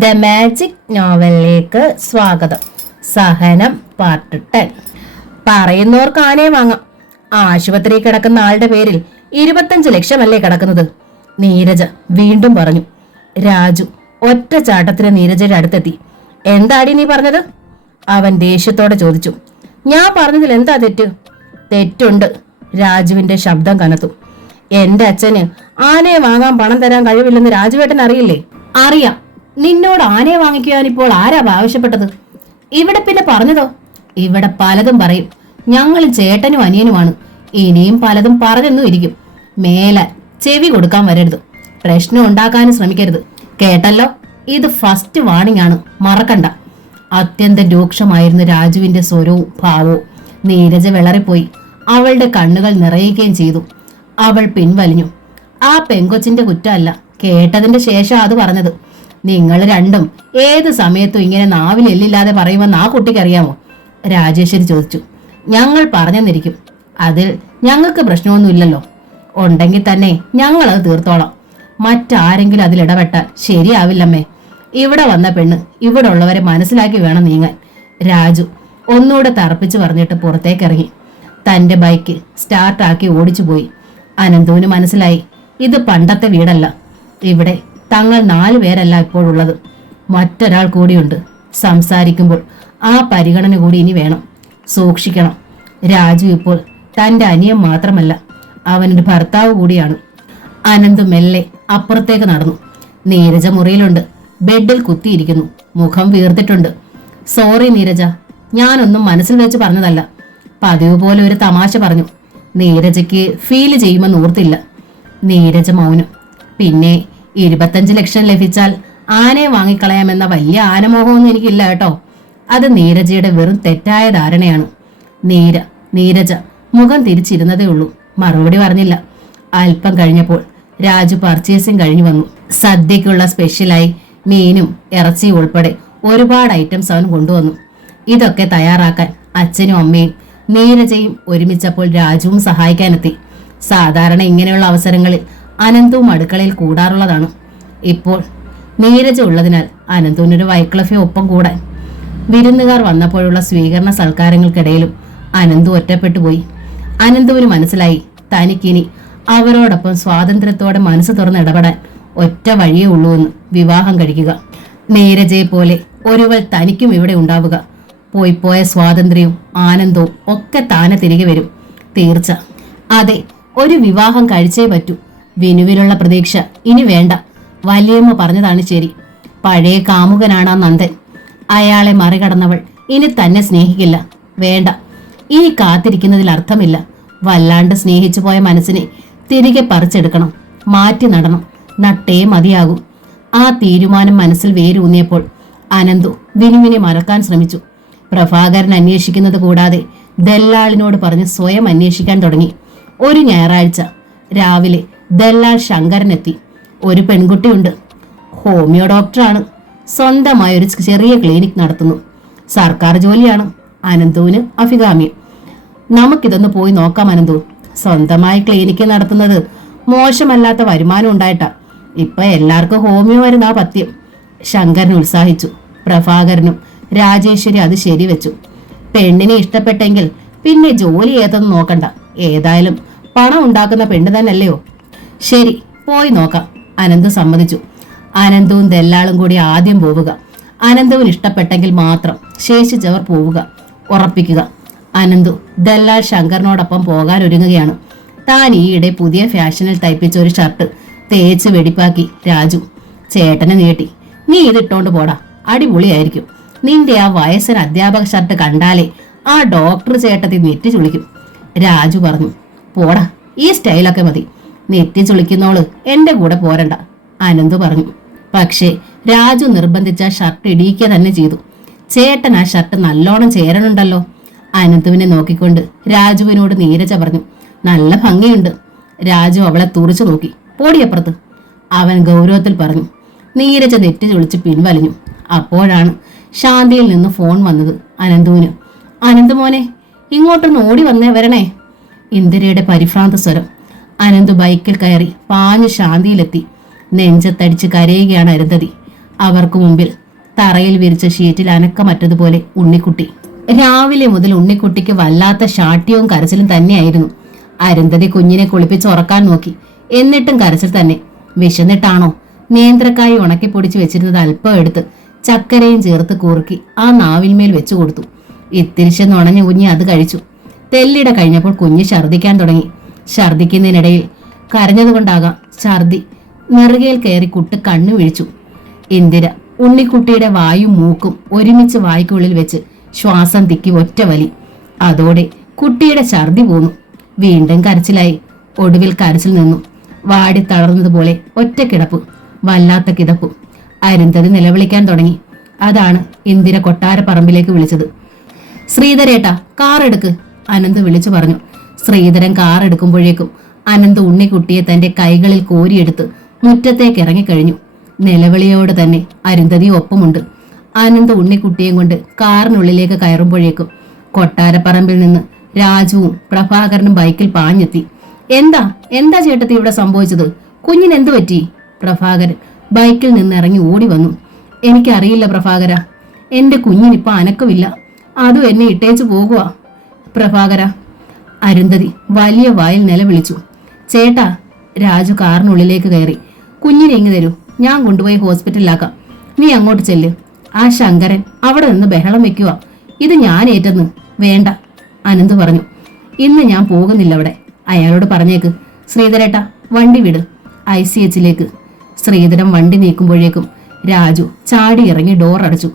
The magic നോവലിലേക്ക് സ്വാഗതം. സഹനം part 10. പറയുന്നവർക്ക് ആനയെ വാങ്ങാം. ആശുപത്രി കിടക്കുന്ന ആളുടെ പേരിൽ 25 ലക്ഷമല്ലേ കിടക്കുന്നത്? നീരജ വീണ്ടും പറഞ്ഞു. രാജു ഒറ്റ ചാട്ടത്തിന് നീരജയുടെ അടുത്തെത്തി. എന്താടി നീ പറഞ്ഞത്? അവൻ ദേഷ്യത്തോടെ ചോദിച്ചു. ഞാൻ പറഞ്ഞതിൽ എന്താ തെറ്റ്? തെറ്റുണ്ട്. രാജുവിന്റെ ശബ്ദം കനത്തു. എന്റെ അച്ഛന് ആനയെ വാങ്ങാൻ പണം തരാൻ കഴിവില്ലെന്ന് രാജുവേട്ടൻ അറിയില്ലേ? അറിയാം. നിന്നോട് ആനയെ വാങ്ങിക്കുവാൻ ഇപ്പോൾ ആരാ ആവശ്യപ്പെട്ടത്? ഇവിടെ പിന്നെ പറഞ്ഞതോ? ഇവിടെ പലതും പറയും. ഞങ്ങൾ ചേട്ടനും അനിയനുമാണ്. ഇനിയും പലതും പറഞ്ഞെന്നും ഇരിക്കും. മേലാൽ ചെവി കൊടുക്കാൻ വരരുത്. പ്രശ്നം ഉണ്ടാക്കാനും ശ്രമിക്കരുത്. കേട്ടല്ലോ? ഇത് ഫസ്റ്റ് വാണിംഗ് ആണ്, മറക്കണ്ട. അത്യന്തം രൂക്ഷമായിരുന്നു രാജുവിന്റെ സ്വരവും ഭാവവും. നീരജ വിളറിപ്പോയി. അവളുടെ കണ്ണുകൾ നിറയുകയും ചെയ്തു. അവൾ പിൻവലിഞ്ഞു. ആ പെങ്കൊച്ചിന്റെ കുറ്റമല്ല, കേട്ടതിന്റെ ശേഷം അത് പറഞ്ഞത്. നിങ്ങൾ രണ്ടും ഏത് സമയത്തും ഇങ്ങനെ നാവിലെല്ലില്ലാതെ പറയുമെന്ന് ആ കുട്ടിക്കറിയാമോ? രാജേശ്വരി ചോദിച്ചു. ഞങ്ങൾ പറഞ്ഞെന്നിരിക്കും. അതിൽ ഞങ്ങൾക്ക് പ്രശ്നമൊന്നുമില്ലല്ലോ. ഉണ്ടെങ്കിൽ തന്നെ ഞങ്ങളത് തീർത്തോളാം. മറ്റാരെങ്കിലും അതിലിടപെട്ടാൽ ശരിയാവില്ലമ്മേ. ഇവിടെ വന്ന പെണ്ണ് ഇവിടെ ഉള്ളവരെ മനസ്സിലാക്കി വേണം നീങ്ങാൻ. രാജു ഒന്നുകൂടെ തറപ്പിച്ചു പറഞ്ഞിട്ട് പുറത്തേക്കിറങ്ങി. തന്റെ ബൈക്ക് സ്റ്റാർട്ടാക്കി ഓടിച്ചു പോയി. അനന്തുവിന് മനസ്സിലായി, ഇത് പണ്ടത്തെ വീടല്ല. ഇവിടെ തങ്ങൾ 4 പേരല്ല ഇപ്പോഴുള്ളത്, മറ്റൊരാൾ കൂടിയുണ്ട്. സംസാരിക്കുമ്പോൾ ആ പരിഗണന കൂടി ഇനി വേണം. സൂക്ഷിക്കണം. രാജു ഇപ്പോൾ തന്റെ അനിയൻ മാത്രമല്ല, അവനൊരു ഭർത്താവ് കൂടിയാണ്. അനന്ത് മെല്ലെ അപ്പുറത്തേക്ക് നടന്നു. നീരജ മുറിയിലുണ്ട്. ബെഡിൽ കുത്തിയിരിക്കുന്നു. മുഖം വീർത്തിട്ടുണ്ട്. സോറി നീരജ, ഞാനൊന്നും മനസ്സിൽ വെച്ച് പറഞ്ഞതല്ല. പതിവ് പോലെ ഒരു തമാശ പറഞ്ഞു. നീരജയ്ക്ക് ഫീൽ ചെയ്യുമെന്ന് ഓർത്തില്ല. നീരജ മൗനം. പിന്നെ 25 ലക്ഷം ലഭിച്ചാൽ ആനയെ വാങ്ങിക്കളയാമെന്ന വലിയ ആനമോഹമൊന്നും എനിക്കില്ല കേട്ടോ. അത് നീരജയുടെ വെറും തെറ്റായ ധാരണയാണ്. നീരജ മുഖം തിരിച്ചിരുന്നതേ ഉള്ളൂ. മറുപടി പറഞ്ഞില്ല. അല്പം കഴിഞ്ഞപ്പോൾ രാജു പർച്ചേസിംഗ് കഴിഞ്ഞു വന്നു. സദ്യക്കുള്ള സ്പെഷ്യലായി മീനും ഇറച്ചിയും ഉൾപ്പെടെ ഒരുപാട് ഐറ്റംസ് അവൻ കൊണ്ടുവന്നു. ഇതൊക്കെ തയ്യാറാക്കാൻ അച്ഛനും അമ്മയും നീരജയും ഒരുമിച്ചപ്പോൾ രാജുവും സഹായിക്കാനെത്തി. സാധാരണ ഇങ്ങനെയുള്ള അവസരങ്ങളിൽ അനന്തവും അടുക്കളയിൽ കൂടാറുള്ളതാണ്. ഇപ്പോൾ നീരജ ഉള്ളതിനാൽ അനന്തുവിനൊരു വൈക്ലഫെ ഒപ്പം കൂടാൻ. വിരുന്നുകാർ വന്നപ്പോഴുള്ള സ്വീകരണ സൽക്കാരങ്ങൾക്കിടയിലും അനന്തു ഒറ്റപ്പെട്ടു പോയി. അനന്തുവിന് മനസ്സിലായി, തനിക്കിനി അവരോടൊപ്പം സ്വാതന്ത്ര്യത്തോടെ മനസ്സ് തുറന്ന് ഇടപെടാൻ ഒറ്റ വഴിയേ ഉള്ളൂ എന്ന്. വിവാഹം കഴിക്കുക. നീരജയെ പോലെ ഒരുവൾ തനിക്കും ഇവിടെ ഉണ്ടാവുക. പോയ സ്വാതന്ത്ര്യവും ആനന്ദവും ഒക്കെ താനെ തിരികെ വരും. തീർച്ച. അതെ, ഒരു വിവാഹം കഴിച്ചേ പറ്റൂ. വിനുവിലുള്ള പ്രതീക്ഷ ഇനി വേണ്ട. വലിയമ്മ പറഞ്ഞതാണ് ശരി. പഴയ കാമുകനാണ് ആ നന്ദൻ. അയാളെ മറികടന്നവൾ ഇനി തന്നെ സ്നേഹിക്കില്ല. വേണ്ട, ഈ കാത്തിരിക്കുന്നതിൽ അർത്ഥമില്ല. വല്ലാണ്ട് സ്നേഹിച്ചു പോയ മനസ്സിനെ തിരികെ പറിച്ചെടുക്കണം. മാറ്റി നടണം. നട്ടേ മതിയാകും. ആ തീരുമാനം മനസ്സിൽ വേരൂന്നിയപ്പോൾ അനന്തു വിനുവിനെ മറക്കാൻ ശ്രമിച്ചു. പ്രഭാകരൻ അന്വേഷിക്കുന്നത് കൂടാതെ ദല്ലാളിനോട് പറഞ്ഞ് സ്വയം അന്വേഷിക്കാൻ തുടങ്ങി. ഒരു ഞായറാഴ്ച രാവിലെ ദല്ലാൾ ശങ്കരനെത്തി. ഒരു പെൺകുട്ടിയുണ്ട്. ഹോമിയോ ഡോക്ടറാണ്. സ്വന്തമായ ഒരു ചെറിയ ക്ലിനിക് നടത്തുന്നു. സർക്കാർ ജോലിയാണ്. അനന്തുവിന് അഭികാമ്യം. നമുക്കിതൊന്ന് പോയി നോക്കാം അനന്തു. സ്വന്തമായി ക്ലിനിക്ക് നടത്തുന്നത് മോശമല്ലാത്ത വരുമാനം ഉണ്ടായിട്ടാ. ഇപ്പൊ എല്ലാവർക്കും ഹോമിയോ മരുന്നാ പഥ്യം. ശങ്കരൻ ഉത്സാഹിച്ചു. പ്രഭാകരനും രാജേശ്വരി അത് ശരിവെച്ചു. പെണ്ണിനെ ഇഷ്ടപ്പെട്ടെങ്കിൽ പിന്നെ ജോലി ഏതെന്ന് നോക്കണ്ട. ഏതായാലും പണം ഉണ്ടാക്കുന്ന പെണ്ണ് തന്നെയല്ലയോ? ശരി, പോയി നോക്കാം. അനന്തു സമ്മതിച്ചു. അനന്തവും ദല്ലാളും കൂടി ആദ്യം പോവുക. അനന്തവിന് ഇഷ്ടപ്പെട്ടെങ്കിൽ മാത്രം ശേഷിച്ചവർ പോവുക. ഉറപ്പിക്കുക. അനന്തു ദല്ലാൾ ശങ്കറിനോടൊപ്പം പോകാൻ ഒരുങ്ങുകയാണ്. താൻ ഈയിടെ പുതിയ ഫാഷനിൽ തയ്പ്പിച്ച ഒരു ഷർട്ട് തേച്ച് വെടിപ്പാക്കി രാജു ചേട്ടനെ നീട്ടി. നീ ഇതിട്ടോണ്ട് പോടാ, അടിപൊളിയായിരിക്കും. നിന്റെ ആ വയസ്സിന് അധ്യാപക ഷർട്ട് കണ്ടാലേ ആ ഡോക്ടർ ചേട്ടത്തി നെറ്റി ചുളിക്കും. രാജു പറഞ്ഞു. പോടാ, ഈ സ്റ്റൈലൊക്കെ മതി. നെറ്റി ചുളിക്കുന്നോള് എന്റെ കൂടെ പോരണ്ട, അനന്തു പറഞ്ഞു. പക്ഷേ രാജു നിർബന്ധിച്ച ഷർട്ട് ഇടിയിക്കുക തന്നെ ചെയ്തു. ചേട്ടൻ ആ ഷർട്ട് നല്ലോണം ചേരണുണ്ടല്ലോ. അനന്തുവിനെ നോക്കിക്കൊണ്ട് രാജുവിനോട് നീരജ പറഞ്ഞു. നല്ല ഭംഗിയുണ്ട്. രാജു അവളെ തുറിച്ചു നോക്കി. പോടിയപ്പുറത്ത്, അവൻ ഗൗരവത്തിൽ പറഞ്ഞു. നീരജ നെറ്റി ചുളിച്ച് പിൻവലിഞ്ഞു. അപ്പോഴാണ് ശാന്തിയിൽ നിന്ന് ഫോൺ വന്നത് അനന്തുവിന്. അനന്തു മോനെ, ഇങ്ങോട്ടൊന്ന് ഓടി വരണേ. ഇന്ദിരയുടെ പരിഭ്രാന്ത സ്വരം. അനന്തു ബൈക്കിൽ കയറി പാഞ്ഞ് ശാന്തിയിലെത്തി. നെഞ്ചത്തടിച്ച് കരയുകയാണ് അരുന്ധതി. അവർക്ക് മുമ്പിൽ തറയിൽ വിരിച്ച ഷീറ്റിൽ അനക്കമറ്റതുപോലെ ഉണ്ണിക്കുട്ടി. രാവിലെ മുതൽ ഉണ്ണിക്കുട്ടിക്ക് വല്ലാത്ത ശാഠ്യവും കരച്ചിലും തന്നെയായിരുന്നു. അരുന്ധതി കുഞ്ഞിനെ കുളിപ്പിച്ച് ഉറക്കാൻ നോക്കി. എന്നിട്ടും കരച്ചിൽ തന്നെ. വിശന്നിട്ടാണോ? നേന്ത്രക്കായി ഉണക്കി പൊടിച്ചു വെച്ചിരുന്നത് അല്പം എടുത്ത് ചക്കരയും ചേർത്ത് കുറുക്കി ആ നാവിന്മേൽ വെച്ചു കൊടുത്തു. ഇത്തിരിച്ച് നുണഞ്ഞ കുഞ്ഞി അത് കഴിച്ചു. തെല്ലിട കഴിഞ്ഞപ്പോൾ കുഞ്ഞ് ഛർദ്ദിക്കാൻ തുടങ്ങി. ഛർദ്ദിക്കുന്നതിനിടയിൽ കരഞ്ഞതുകൊണ്ടാകാം ഛർദി നെറുകയിൽ കയറി കുട്ടി കണ്ണു വീഴ്ച്ചു. ഇന്ദിര ഉണ്ണിക്കുട്ടിയുടെ വായും മൂക്കും ഒരുമിച്ച് വായ്ക്കുള്ളിൽ വെച്ച് ശ്വാസം തിക്കി ഒറ്റ വലി. അതോടെ കുട്ടിയുടെ ഛർദി പോന്നു. വീണ്ടും കരച്ചിലായി. ഒടുവിൽ കരച്ചിൽ നിന്നു. വാടി തളർന്നതുപോലെ ഒറ്റ കിടപ്പ്, വല്ലാത്ത കിതപ്പു. അരുന്ധതി നിലവിളിക്കാൻ തുടങ്ങി. അതാണ് ഇന്ദിര കൊട്ടാരപ്പറമ്പിലേക്ക് വിളിച്ചത്. ശ്രീധരേട്ടാ, കാർ എടുക്ക്, അനന്ത് വിളിച്ചു പറഞ്ഞു. ശ്രീധരൻ കാർ എടുക്കുമ്പോഴേക്കും അനന്ത് ഉണ്ണിക്കുട്ടിയെ തന്റെ കൈകളിൽ കോരിയെടുത്ത് മുറ്റത്തേക്ക് ഇറങ്ങിക്കഴിഞ്ഞു. നിലവിളിയോട് തന്നെ അരുന്ധതി ഒപ്പമുണ്ട്. അനന്ത് ഉണ്ണിക്കുട്ടിയും കൊണ്ട് കാറിനുള്ളിലേക്ക് കയറുമ്പോഴേക്കും കൊട്ടാരപ്പറമ്പിൽ നിന്ന് രാജുവും പ്രഭാകരനും ബൈക്കിൽ പാഞ്ഞെത്തി. എന്താ എന്താ ചേട്ടത്തി ഇവിടെ സംഭവിച്ചത്? കുഞ്ഞിന് എന്തു പറ്റി? പ്രഭാകരൻ ബൈക്കിൽ നിന്ന് ഇറങ്ങി ഓടി വന്നു. എനിക്കറിയില്ല പ്രഭാകര, എന്റെ കുഞ്ഞിനിപ്പോ അനക്കമില്ല. അതും എന്നെ ഇട്ടേച്ചു പോകുക പ്രഭാകര. അരുന്ധതി വലിയ വായിൽ നിലവിളിച്ചു. ചേട്ടാ, രാജു കാറിനുള്ളിലേക്ക് കയറി. കുഞ്ഞിനെ ഇങ്ങ് തരൂ, ഞാൻ കൊണ്ടുപോയി ഹോസ്പിറ്റലിലാക്കാം. നീ അങ്ങോട്ട് ചെല്ല്. ആ ശങ്കരൻ അവിടെ നിന്ന് ബഹളം വെക്കുക. ഇത് ഞാൻ ഏറ്റെന്ന്. വേണ്ട, അനന്ത് പറഞ്ഞു. ഇന്ന് ഞാൻ പോകുന്നില്ല അവിടെ. അയാളോട് പറഞ്ഞേക്ക്. ശ്രീധരേട്ടാ, വണ്ടി വിട്, ICHലേക്ക്. ശ്രീധരൻ വണ്ടി നീക്കുമ്പോഴേക്കും രാജു ചാടി ഇറങ്ങി ഡോർ അടച്ചു.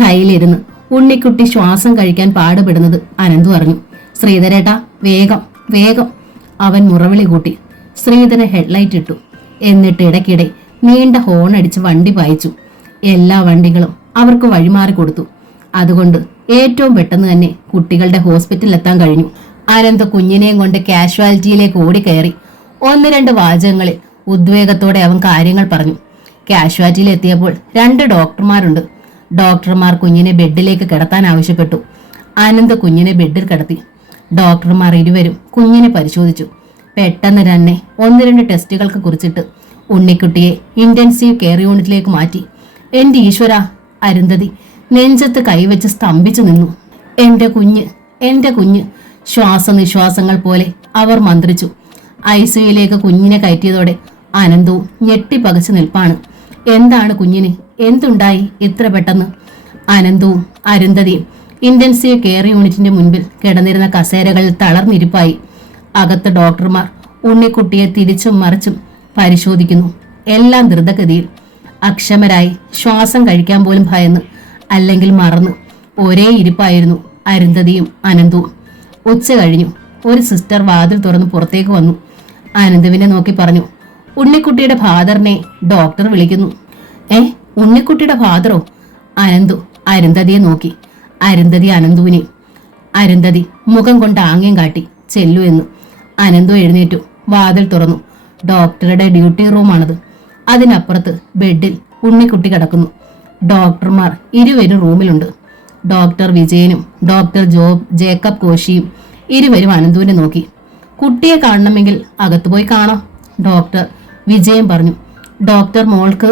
കയ്യിലിരുന്ന് ഉണ്ണിക്കുട്ടി ശ്വാസം കഴിക്കാൻ പാടുപെടുന്നത് അനന്തു അറിഞ്ഞു. ശ്രീധരേട്ടാ, വേഗം വേഗം, അവൻ മുറവിളി കൂട്ടി. ശ്രീധരൻ ഹെഡ്ലൈറ്റ് ഇട്ടു. എന്നിട്ട് ഇടയ്ക്കിടെ നീണ്ട ഹോൺ അടിച്ച് വണ്ടി പായിച്ചു. എല്ലാ വണ്ടികളും അവർക്ക് വഴിമാറി കൊടുത്തു. അതുകൊണ്ട് ഏറ്റവും പെട്ടെന്ന് തന്നെ കുട്ടികളുടെ ഹോസ്പിറ്റലിൽ എത്താൻ കഴിഞ്ഞു. അനന്ത് കുഞ്ഞിനെയും കൊണ്ട് കാഷ്വാലിറ്റിയിലേക്ക് ഓടിക്കയറി. 1-2 വാചകങ്ങളിൽ ഉദ്വേഗത്തോടെ അവൻ കാര്യങ്ങൾ പറഞ്ഞു. കാഷ്വാലിറ്റിയിൽ എത്തിയപ്പോൾ 2 ഡോക്ടർമാരുണ്ട്. ഡോക്ടർമാർ കുഞ്ഞിനെ ബെഡിലേക്ക് കിടത്താൻ ആവശ്യപ്പെട്ടു. അനന്ത് കുഞ്ഞിനെ ബെഡിൽ കിടത്തി. ഡോക്ടർമാർ ഇരുവരും കുഞ്ഞിനെ പരിശോധിച്ചു. പെട്ടെന്ന് തന്നെ 1-2 ടെസ്റ്റുകൾക്ക് കുറിച്ചിട്ട് ഉണ്ണിക്കുട്ടിയെ ഇന്റൻസീവ് കെയർ യൂണിറ്റിലേക്ക് മാറ്റി. എന്റെ ഈശ്വര, അരുന്ധതി നെഞ്ചത്ത് കൈവച്ച് സ്തംഭിച്ചു നിന്നു. എന്റെ കുഞ്ഞ്, എന്റെ കുഞ്ഞ്, ശ്വാസനിശ്വാസങ്ങൾ പോലെ അവർ മന്ത്രിച്ചു. ICUയിലേക്ക് കുഞ്ഞിനെ കയറ്റിയതോടെ അനന്തവും ഞെട്ടിപ്പകച്ചു നിൽപ്പാണ്. എന്താണ് കുഞ്ഞിന്? എന്തുണ്ടായി ഇത്ര പെട്ടെന്ന്? അനന്തവും അരുന്ധതിയും ഇന്റൻസീവ് കെയർ യൂണിറ്റിന്റെ മുൻപിൽ കിടന്നിരുന്ന കസേരകളിൽ തളർന്നിരിപ്പായി. അകത്ത് ഡോക്ടർമാർ ഉണ്ണിക്കുട്ടിയെ തിരിച്ചും മറിച്ചും പരിശോധിക്കുന്നു. എല്ലാം ദ്രുതഗതിയിൽ. അക്ഷമരായി ശ്വാസം കഴിക്കാൻ പോലും ഭയന്ന്, അല്ലെങ്കിൽ മറന്ന് ഒരേ ഇരിപ്പായിരുന്നു അരുന്ധതിയും അനന്തവും. ഉച്ച കഴിഞ്ഞു. ഒരു സിസ്റ്റർ വാതിൽ തുറന്ന് പുറത്തേക്ക് വന്നു. അനന്തുവിനെ നോക്കി പറഞ്ഞു, ഉണ്ണിക്കുട്ടിയുടെ ഫാദറിനെ ഡോക്ടർ വിളിക്കുന്നു. ഉണ്ണിക്കുട്ടിയുടെ ഫാദറോ? അനന്തു അരുന്ധതിയെ നോക്കി. അരുന്ധതി അനന്തുവിനെ. അരുന്ധതി മുഖം കൊണ്ട് ആംഗ്യം കാട്ടി ചെല്ലു എന്ന്. അനന്തു എഴുന്നേറ്റു. വാതിൽ തുറന്നു. ഡോക്ടറുടെ ഡ്യൂട്ടി റൂമാണത്. അതിനപ്പുറത്ത് ബെഡിൽ ഉണ്ണിക്കുട്ടി കിടക്കുന്നു. ഡോക്ടർമാർ ഇരുവരും റൂമിലുണ്ട്. ഡോക്ടർ വിജയനും ഡോക്ടർ ജേക്കബ് കോശിയും ഇരുവരും അനന്തുവിനെ നോക്കി. കുട്ടിയെ കാണണമെങ്കിൽ അകത്ത് പോയി കാണാം, ഡോക്ടർ വിജയൻ പറഞ്ഞു. ഡോക്ടർ മോൾക്ക്?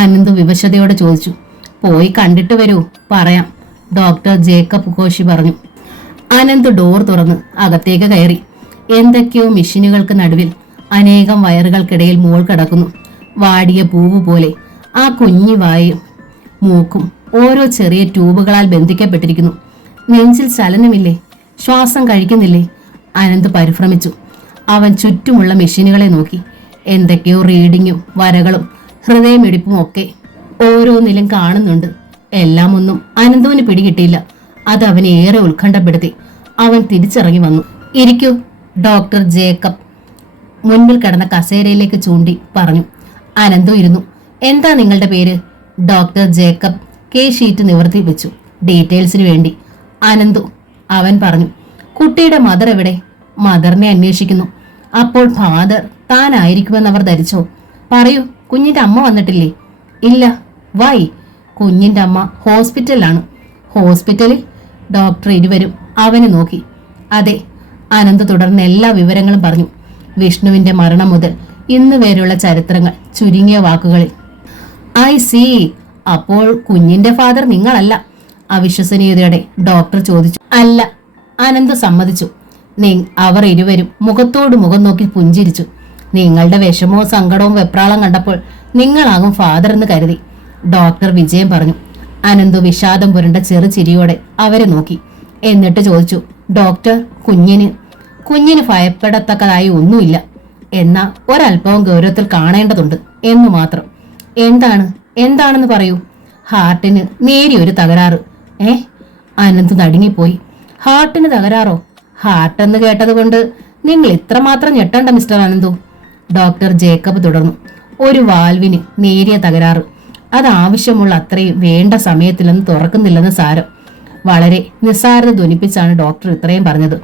അനന്തു വിവശതയോടെ ചോദിച്ചു. പോയി കണ്ടിട്ട് വരൂ, പറയാം, ഡോക്ടർ ജേക്കബ് കോശി പറഞ്ഞു. അനന്ത് ഡോർ തുറന്ന് അകത്തേക്ക് കയറി. എന്തൊക്കെയോ മെഷീനുകൾക്ക് നടുവിൽ അനേകം വയറുകൾക്കിടയിൽ മോൾ കിടക്കുന്നു. വാടിയ പൂവ് പോലെ ആ കുഞ്ഞി വായും മൂക്കും ഓരോ ചെറിയ ട്യൂബുകളാൽ ബന്ധിക്കപ്പെട്ടിരിക്കുന്നു. നെഞ്ചിൽ ചലനമില്ലേ? ശ്വാസം കഴിക്കുന്നില്ലേ? അനന്ത് പരിഭ്രമിച്ചു. അവൻ ചുറ്റുമുള്ള മെഷീനുകളെ നോക്കി. എന്തൊക്കെയോ റീഡിങ്ങും വരകളും ഹൃദയമിടിപ്പും ഒക്കെ ഓരോന്നിലും കാണുന്നുണ്ട്. എല്ലാം ഒന്നും അനന്തുവിന് പിടികിട്ടിയില്ല. അത് അവനെ ഏറെ ഉത്കണ്ഠപ്പെടുത്തി. അവൻ തിരിച്ചിറങ്ങി വന്നു. ഇരിക്കൂ, ഡോക്ടർ ജേക്കബ് മുൻപിൽ കിടന്ന കസേരയിലേക്ക് ചൂണ്ടി പറഞ്ഞു. അനന്തു ഇരുന്നു. എന്താ നിങ്ങളുടെ പേര്? ഡോക്ടർ ജേക്കബ് ഷീറ്റ് നിവർത്തി വെച്ചു. ഡീറ്റെയിൽസിന് വേണ്ടി. അനന്തു, അവൻ പറഞ്ഞു. കുട്ടിയുടെ മദർ എവിടെ? മദറിനെ അന്വേഷിക്കുന്നു. അപ്പോൾ ഫാദർ താനായിരിക്കുമെന്ന് അവർ ധരിച്ചോ? പറയൂ, കുഞ്ഞിന്റെ അമ്മ വന്നിട്ടില്ലേ? ഇല്ല. വൈ? കുഞ്ഞിന്റെ അമ്മ ഹോസ്പിറ്റലിലാണ്. ഹോസ്പിറ്റലിൽ? ഡോക്ടർ ഇരുവരും അവനെ നോക്കി. അതെ. അനന്ത് തുടർന്ന് എല്ലാ വിവരങ്ങളും പറഞ്ഞു. വിഷ്ണുവിന്റെ മരണം മുതൽ ഇന്ന് വരെയുള്ള ചരിത്രങ്ങൾ ചുരുങ്ങിയ വാക്കുകളിൽ. ഐ സീ, അപ്പോൾ കുഞ്ഞിന്റെ ഫാദർ നിങ്ങളല്ല? അവിശ്വസനീയതയോടെ ഡോക്ടർ ചോദിച്ചു. അല്ല, അനന്ത് സമ്മതിച്ചു. അവർ ഇരുവരും മുഖത്തോട് മുഖം നോക്കി പുഞ്ചിരിച്ചു. നിങ്ങളുടെ വിഷമവും സങ്കടവും വെപ്രാളം കണ്ടപ്പോൾ നിങ്ങളാകും ഫാദർ എന്ന് കരുതി, ഡോക്ടർ വിജയൻ പറഞ്ഞു. അനന്തു വിഷാദം പുരണ്ട ചെറു ചിരിയോടെ അവരെ നോക്കി. എന്നിട്ട് ചോദിച്ചു, ഡോക്ടർ, കുഞ്ഞിന് ഭയപ്പെടത്തക്കതായി ഒന്നുമില്ല. എന്നാ ഒരല്പവും ഗൗരവത്തിൽ കാണേണ്ടതുണ്ട് എന്നു മാത്രം. എന്താണെന്ന് പറയൂ. ഹാർട്ടിന് നേരിയൊരു തകരാറ്. അനന്ത് നടുങ്ങിപ്പോയി. ഹാർട്ടിന് തകരാറോ? ഹാർട്ടെന്ന് കേട്ടതുകൊണ്ട് നിങ്ങൾ ഇത്രമാത്രം ഞെട്ടണ്ട മിസ്റ്റർ അനന്തു. ഡോക്ടർ ജേക്കബ് തുടർന്നു. ഒരു വാൽവിന് നേരിയ തകരാറ്. അത് ആവശ്യമുള്ള അത്രയും വേണ്ട സമയത്തിലൊന്നും തുറക്കുന്നില്ലെന്ന് സാരം. വളരെ നിസ്സാരത ധ്വനിപ്പിച്ചാണ് ഡോക്ടർ ഇത്രയും പറഞ്ഞത്.